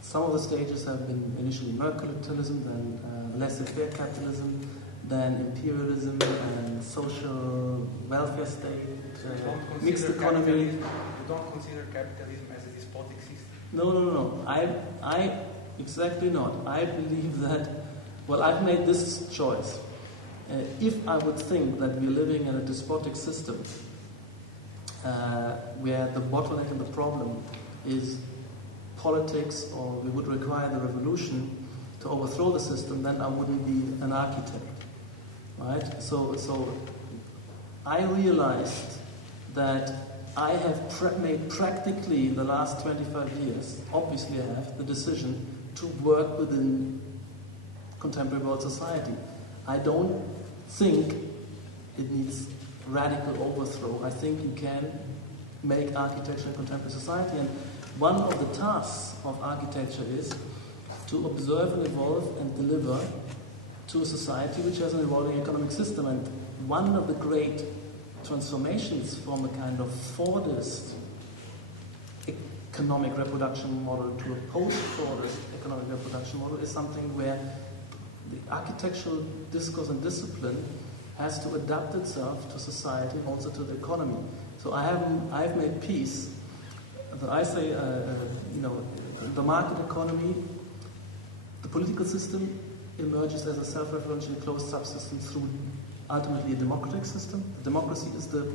some of the stages have been initially mercantilism, then laissez-faire capitalism, then imperialism and social welfare state, mixed economy. You don't consider capitalism as a despotic system? No. I exactly not. I believe that, well, I've made this choice. If I would think that we're living in a despotic system where the bottleneck and the problem is politics, or we would require the revolution to overthrow the system, then I wouldn't be an architect, right? So I realized that I have made practically in the last 25 years, obviously I have, the decision to work within contemporary world society. I don't think it needs radical overthrow. I think you can make architecture in contemporary society, and one of the tasks of architecture is to observe and evolve and deliver to a society which has an evolving economic system. And one of the great transformations from a kind of Fordist economic reproduction model to a post-Fordist economic reproduction model is something where the architectural discourse and discipline has to adapt itself to society and also to the economy. So I've made peace that I say, the market economy, the political system emerges as a self-referential closed subsystem through ultimately a democratic system. Democracy is the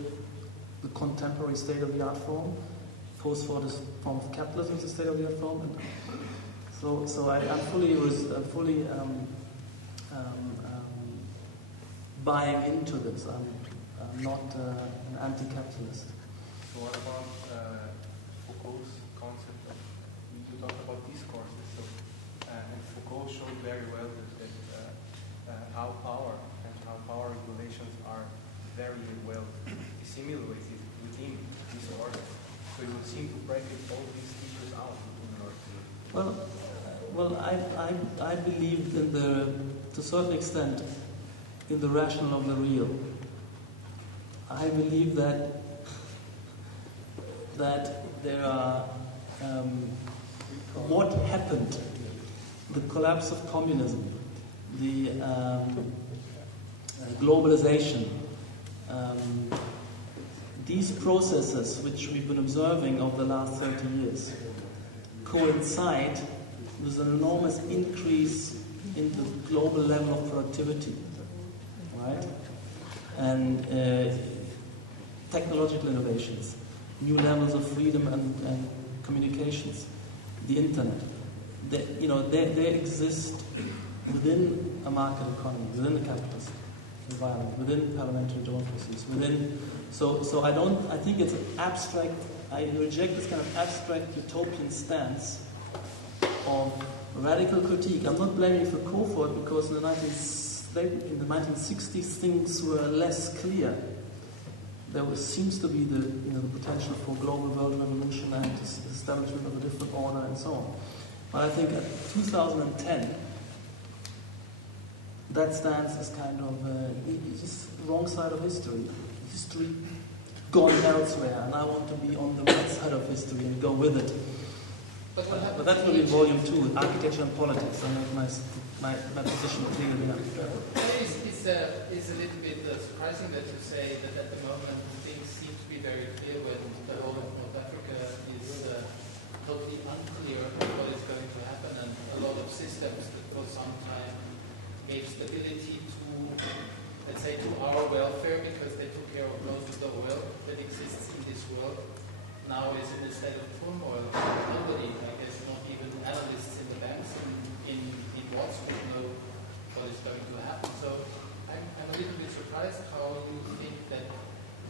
contemporary state-of-the-art form. Post-Fordist form of capitalism is the state-of-the-art form. And so I'm fully buying into this. I'm not an anti-capitalist. So what about Foucault's concept of, you talk about discourses, so, and Foucault showed very well that how power relations are very well dissimulated within discourses. So you would seem to bracket all these issues out in your theory. Well, I believe in to a certain extent, in the rational of the real. I believe that there are what happened, the collapse of communism, the globalization, these processes which we've been observing over the last 30 years coincide with an enormous increase in the global level of productivity, right? And technological innovations, new levels of freedom and communications, the internet. They exist within a market economy, within the capitalist environment, within parliamentary democracies, So I think it's an abstract. I reject this kind of abstract utopian stance of radical critique. I'm not blaming Foucault for it because in the 1960s things were less clear. There seems to be the potential for global world revolution and establishment of a different order and so on. But I think at 2010, that stance is kind of just the wrong side of history. History gone elsewhere, and I want to be on the right side of history and go with it. But that will be volume 2, architecture and politics. I make my position clear enough. It's a little bit surprising that you say that at the moment things seem to be very clear when the whole of North Africa is totally unclear what is going to happen, and a lot of systems that for some time gave stability to, let's say, to our welfare because they took care of most of the oil that exists in this world, now is in a state of turmoil. Nobody, I guess not even analysts in the banks in Wall Street know what is going to happen. So I'm a little bit surprised how you think that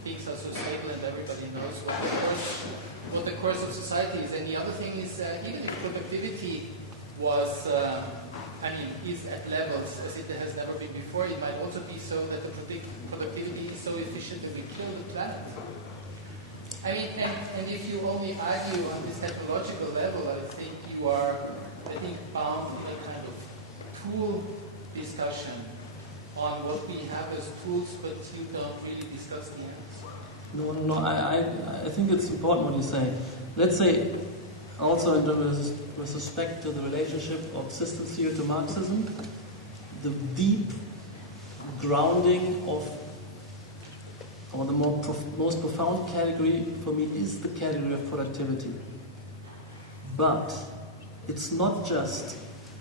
things are so stable and everybody knows what the course of society is. And the other thing is, even if productivity was is at levels as it has never been before, it might also be so that the productivity is so efficient that we kill the planet. And if you only argue on this technological level, I think you are, bound in a kind of tool discussion on what we have as tools, but you don't really discuss the ends. No, I think it's important what you say. Let's say, also with respect to the relationship of systems theory to Marxism, the deep grounding of, or the most profound category for me is the category of productivity. But it's not just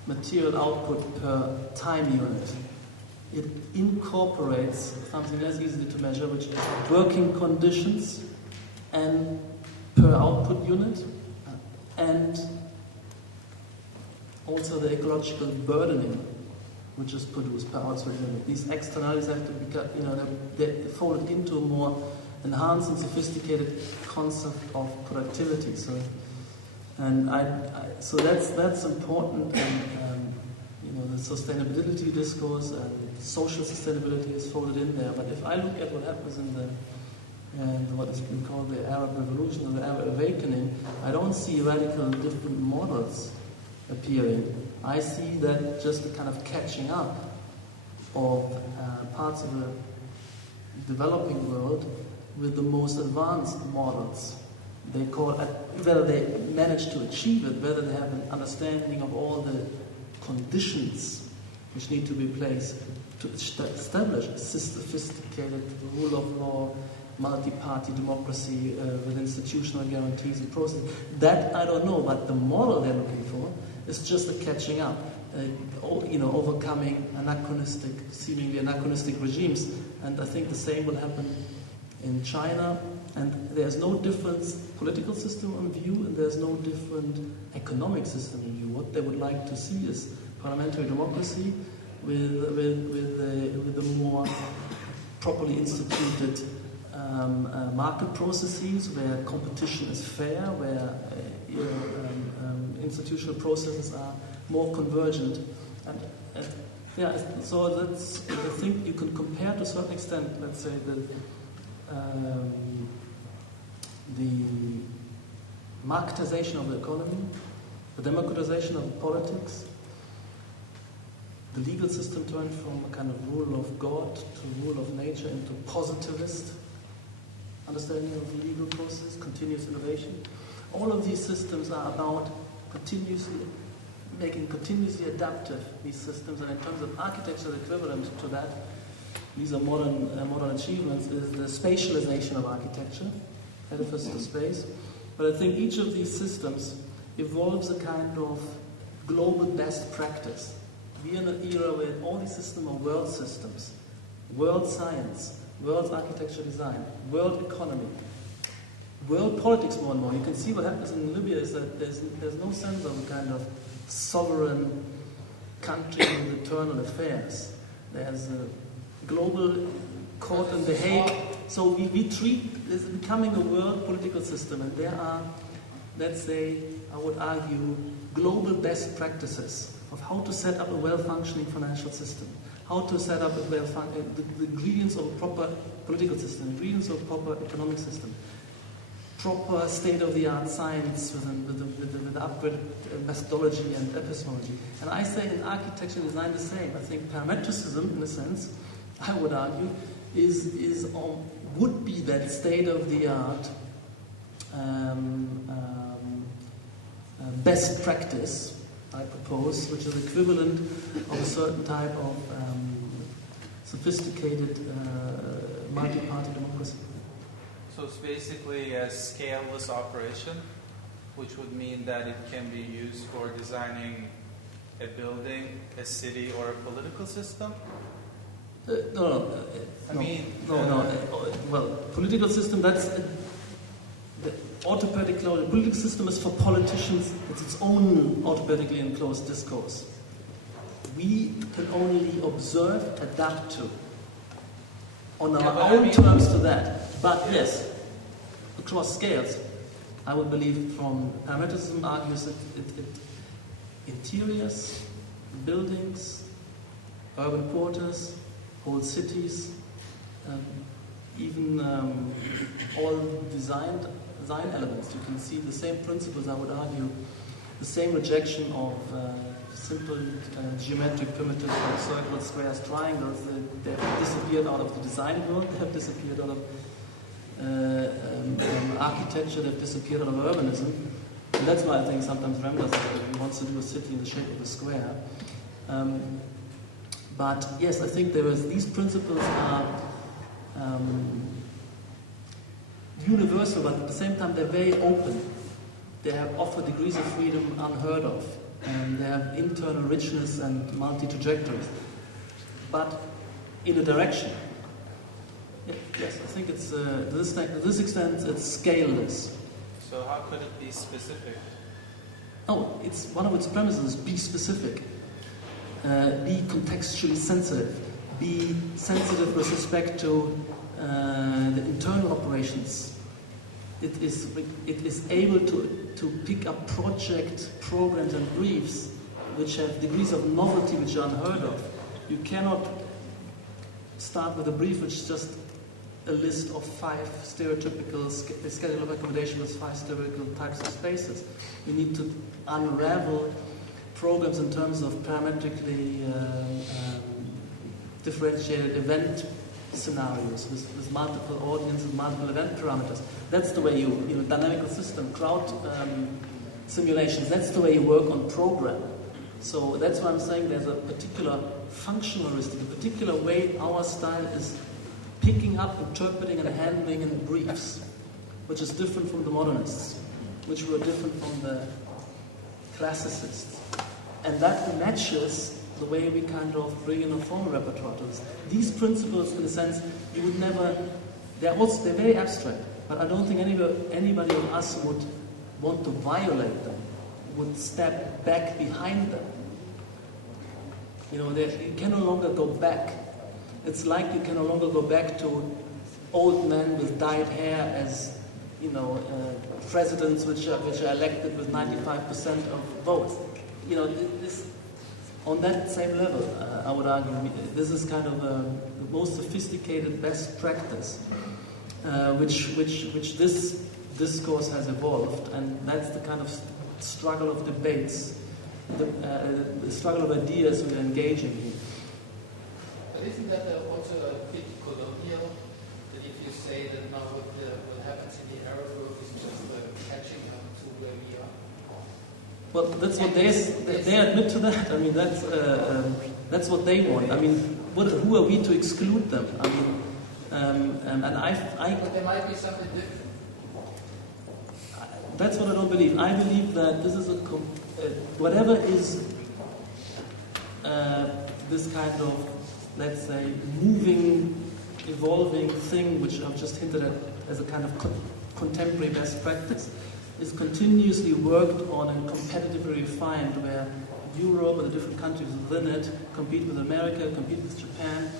material output per time unit. It incorporates something less easy to measure, which is working conditions and per output unit, and also the ecological burdening which is produced per output unit. These externalities have to be, they folded into a more enhanced and sophisticated concept of productivity. So that's important, and the sustainability discourse and social sustainability is folded in there. But if I look at what happens in what has been called the Arab Revolution or the Arab Awakening, I don't see radical different models appearing. I see that just a kind of catching up of parts of the developing world with the most advanced models. They call it, whether they manage to achieve it, whether they have an understanding of all the conditions which need to be placed to establish a sophisticated rule of law, multi-party democracy with institutional guarantees and processes. That I don't know, but the model they're looking for is just a catching up, overcoming seemingly anachronistic regimes. And I think the same will happen in China. And there's no different political system on view, and there's no different economic system in view. What they would like to see is parliamentary democracy with the more properly instituted market processes where competition is fair, where institutional processes are more convergent. So that's, I think you can compare to a certain extent, let's say, the marketization of the economy, the democratization of politics, the legal system turned from a kind of rule of God to rule of nature into positivist understanding of the legal process, continuous innovation. All of these systems are about making continuously adaptive these systems, and in terms of architecture, the equivalent to that, these are modern achievements, is the spatialization of architecture, edifice to space. But I think each of these systems evolves a kind of global best practice. We are in an era where all these systems are world systems, world science, world architecture design, world economy, world politics more and more. You can see what happens in Libya is that there's no sense of a kind of sovereign country with internal affairs. There's a global court in The Hague. So we treat this becoming a world political system, and there are, let's say, I would argue, global best practices of how to set up a well-functioning financial system, how to set up the ingredients of a proper political system, ingredients of a proper economic system, proper state-of-the-art science with the upgraded methodology and epistemology. And I say in architecture and design the same. I think parametricism, in a sense, I would argue, would be that state-of-the-art best practice, I propose, which is equivalent of a certain type of sophisticated multi-party democracy. So it's basically a scaleless operation, which would mean that it can be used for designing a building, a city, or a political system? No. Well, political system, that's the autopoietic closed. The political system is for politicians. It's its own autopoietically enclosed discourse. We can only observe, adapt to, on our own terms to that. But yes, across scales, I would believe from parametricism argues that interiors, buildings, urban quarters, whole cities, even all design elements. You can see the same principles, I would argue, the same rejection of simple geometric primitives like circles, squares, triangles. They have disappeared out of the design world, they have disappeared out of architecture, they've disappeared out of urbanism. And that's why I think sometimes Rembrandt wants to do a city in the shape of a square. But yes, I think these principles are universal, but at the same time they're very open. They offer degrees of freedom unheard of, and they have internal richness and multi-trajectories. But in a direction. Yes, I think it's to this extent it's scaleless. So how could it be specific? Oh, it's one of its premises: be specific, be contextually sensitive, be sensitive with respect to the internal operations. It is able to pick up project programs and briefs which have degrees of novelty which are unheard of. You cannot start with a brief which is just a list of 5 stereotypical schedule of accommodation with 5 stereotypical types of spaces. You need to unravel programs in terms of parametrically differentiated event scenarios with multiple audiences, multiple event parameters. That's the way you dynamical system, crowd simulations, that's the way you work on program. So that's why I'm saying there's a particular functionalistic, a particular way our style is picking up, interpreting and handling in briefs, which is different from the modernists, which were different from the classicists. And that matches the way we kind of bring in a formal repertoire to this. These principles, in a sense, you would never, they're very abstract, but I don't think anybody of us would want to violate them, would step back behind them. You can no longer go back. It's like you can no longer go back to old men with dyed hair as, presidents which are elected with 95% of votes. This, on that same level, I would argue, this is kind of the most sophisticated best practice, which this discourse has evolved, and that's the kind of struggle of debates, the struggle of ideas we're engaging in. But isn't that also a bit colonial? That if you say that now what happens in the Arab world is just catching up to where we are? Well, that's what they admit to that. I mean, that's what they want. I mean, who are we to exclude them? I mean, But there might be something different. That's what I don't believe. I believe that this is whatever is this kind of, let's say, moving, evolving thing, which I've just hinted at as a kind of contemporary best practice, is continuously worked on and competitively refined, where Europe and the different countries within it compete with America, compete with Japan.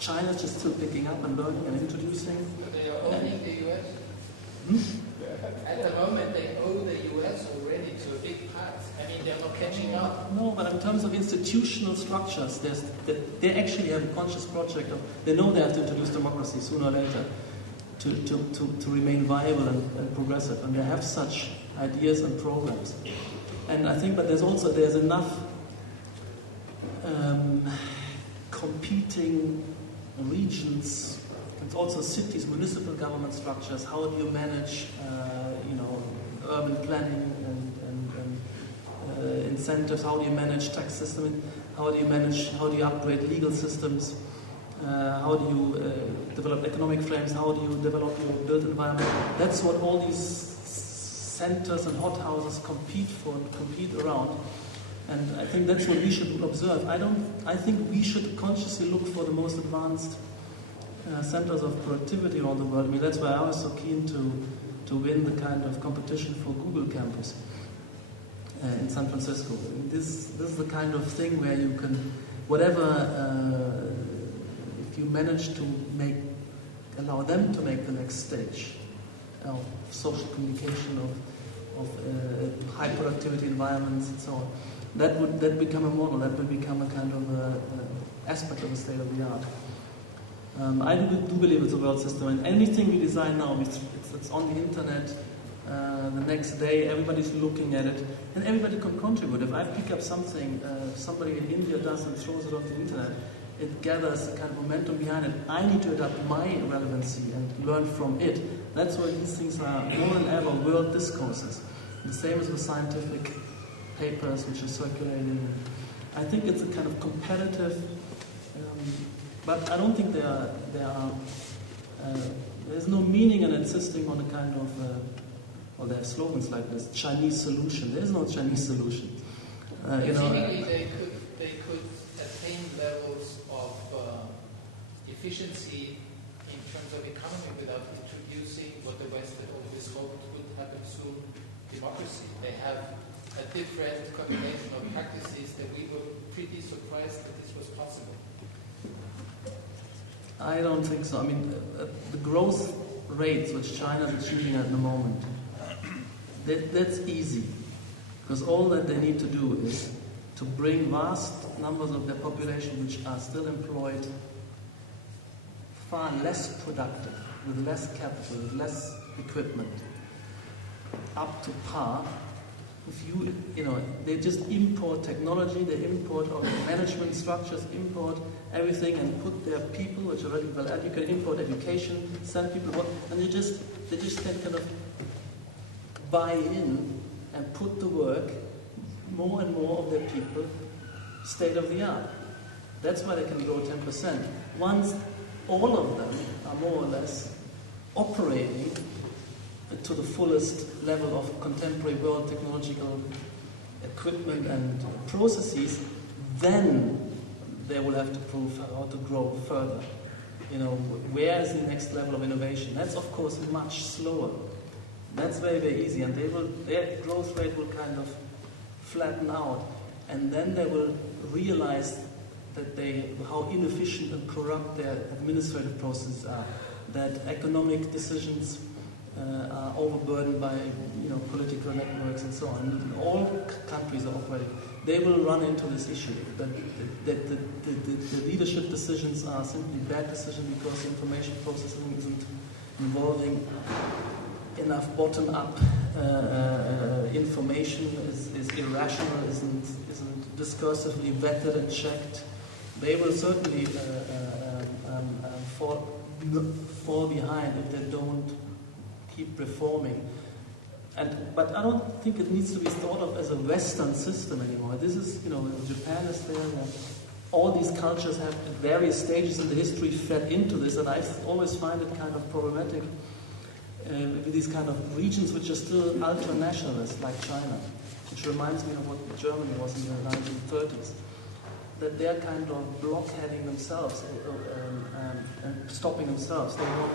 China's just still picking up and learning and introducing. But they are owning the US? At the moment, they owe the US already to a big part. I mean, they're not catching up. No, but in terms of institutional structures, they actually have a conscious project of, they know they have to introduce democracy sooner or later to remain viable and progressive, and they have such ideas and programs. And I think, but there's enough competing regions, and also cities, municipal government structures. How do you manage, urban planning and incentives? How do you manage tax system? How do you upgrade legal systems? How do you develop economic frames? How do you develop your built environment? That's what all these centers and hothouses compete for and compete around. And I think that's what we should observe. I think we should consciously look for the most advanced centers of productivity around the world. I mean, that's why I was so keen to win the kind of competition for Google Campus in San Francisco. I mean, this is the kind of thing where you can, if you manage to allow them to make the next stage of social communication, of high productivity environments and so on, that would become a model, that would become a kind of aspect of the state of the art. I do believe it's a world system, and anything we design now, it's on the internet. The next day, everybody's looking at it, and everybody can contribute. If I pick up something somebody in India does and throws it on the internet, it gathers a kind of momentum behind it. I need to adapt my relevancy and learn from it. That's why these things are more than ever world discourses. The same as the scientific papers which are circulating. I think it's a kind of competitive, but I don't think there's no meaning in insisting on a kind of, they have slogans like this, Chinese solution. There is no Chinese solution. Seemingly they could attain levels of efficiency in terms of economy without introducing what the West had always hoped would happen soon, democracy. They have a different combination of practices that we were pretty surprised that this was possible. I don't think so. I mean, the growth rates which China is achieving at the moment, that's easy. Because all that they need to do is to bring vast numbers of their population which are still employed, far less productive, with less capital, with less equipment, up to par. If they just import technology, they import all the management structures, import everything, and put their people, which are already well educated, import education, send people, and they just can kind of buy in and put to work more and more of their people state of the art. That's why they can grow 10%. Once all of them are more or less operating to the fullest level of contemporary world technological equipment and processes, then they will have to prove how to grow further. Where is the next level of innovation? That's of course much slower. That's very, very easy, and their growth rate will kind of flatten out, and then they will realize that how inefficient and corrupt their administrative processes are, that economic decisions are overburdened by political networks and so on. All countries are operating. They will run into this issue that the leadership decisions are simply bad decisions because information processing isn't involving enough bottom-up information, is irrational, isn't discursively vetted and checked. They will certainly fall behind if they don't keep reforming. But I don't think it needs to be thought of as a Western system anymore. This is, Japan is there. All these cultures have at various stages in the history fed into this, and I always find it kind of problematic with these kind of regions which are still ultra-nationalist, like China, which reminds me of what Germany was in the 1930s. That they're kind of blockheading themselves and stopping themselves. They want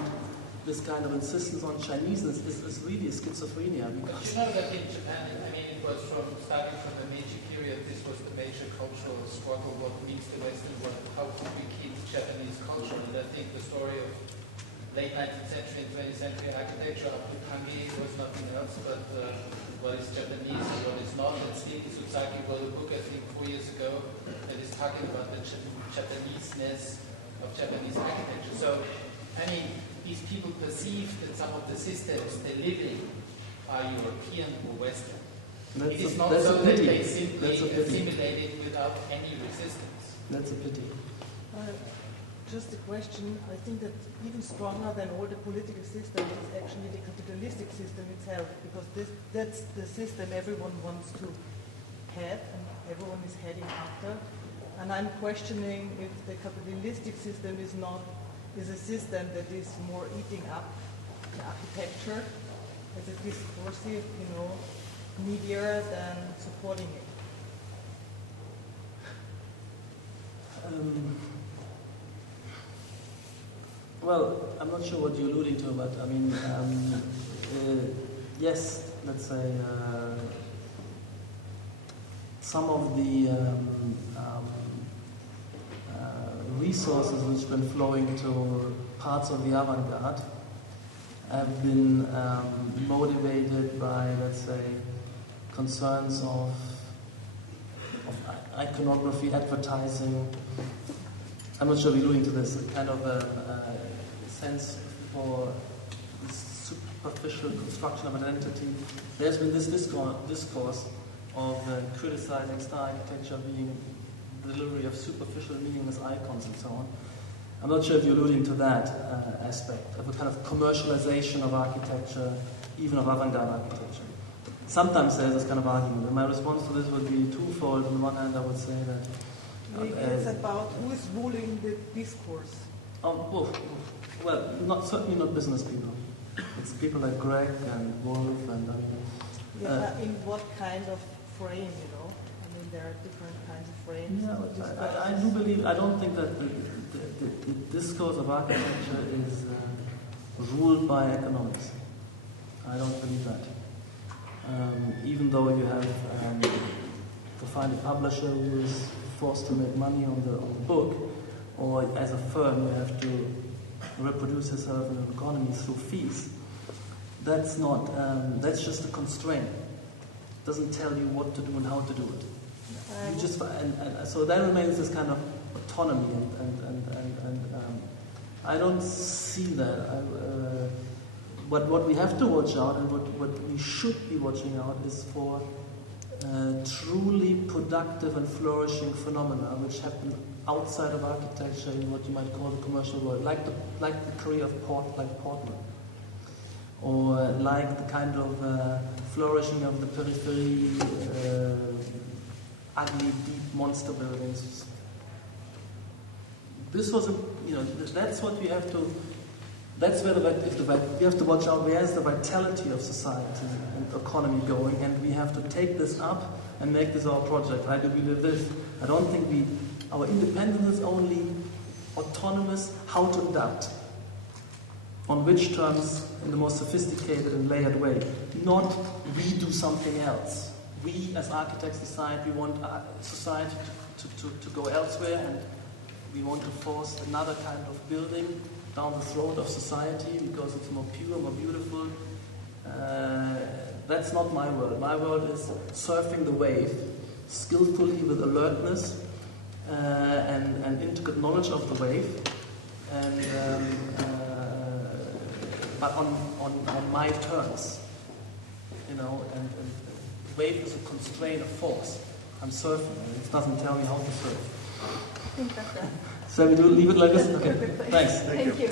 this kind of insistence on Chineseness is really a schizophrenia. But that in Japan, it was starting from the Meiji period, this was the major cultural struggle, what means the Western world, how could we keep Japanese culture? And I think the story of late 19th century and 20th century architecture up to Kangi was nothing else but what is Japanese and what is not. And Steve Suzuki wrote a book, I think 4 years ago, that is talking about the Japanese-ness of Japanese architecture. So, these people perceive that some of the systems they live in are European or Western. It is not so that they simply assimilate it without any resistance. That's a pity. Just a question. I think that even stronger than all the political systems is actually the capitalistic system itself, because that's the system everyone wants to have and everyone is heading after. And I'm questioning if the capitalistic system is a system that is more eating up the architecture as a discursive, media than supporting it. Well, I'm not sure what you're alluding to, but yes, let's say some of the resources which have been flowing to parts of the avant-garde have been motivated by, let's say, concerns of iconography, advertising. I'm not sure if you're alluding to this, kind of a sense for superficial construction of an identity. There's been this discourse of criticizing star architecture being the delivery of superficial, meaningless icons and so on. I'm not sure if you're alluding to that aspect of a kind of commercialization of architecture, even of avant-garde architecture. Sometimes there's this kind of argument, and my response to this would be twofold. On the one hand, I would say that maybe it's about who is ruling the discourse. Well, certainly not business people. It's people like Greg and Wolf and in what kind of frame, there are different kinds of frames. Yeah, I do believe. I don't think that the discourse of architecture is ruled by economics. I don't believe that. Even though you have to find a publisher who is forced to make money on the book, or as a firm you have to reproduce yourself in an economy through fees. That's not, that's just a constraint. It doesn't tell you what to do and how to do it. You just, and so there remains this kind of autonomy, and I don't see that. What we have to watch out, and what we should be watching out, is for truly productive and flourishing phenomena which happen outside of architecture in what you might call the commercial world, like the career of Portland, or like the kind of flourishing of the periphery, ugly, deep monster buildings. This was that's what we have to. That's where we have to watch out. Where's the vitality of society and economy going, and we have to take this up and make this our project. I do believe this. I don't think our independence is only autonomous. How to adapt, on which terms, in the most sophisticated and layered way. Not we do something else. We as architects decide we want society to go elsewhere, and we want to force another kind of building down the throat of society because it's more pure, more beautiful. That's not my world. My world is surfing the wave skillfully with alertness and intricate knowledge of the wave, but on my terms, and the wave is a constraint, a force. I'm surfing, and it doesn't tell me how to surf. I think that's that. So we do leave it like this? Okay, thanks. Thank you.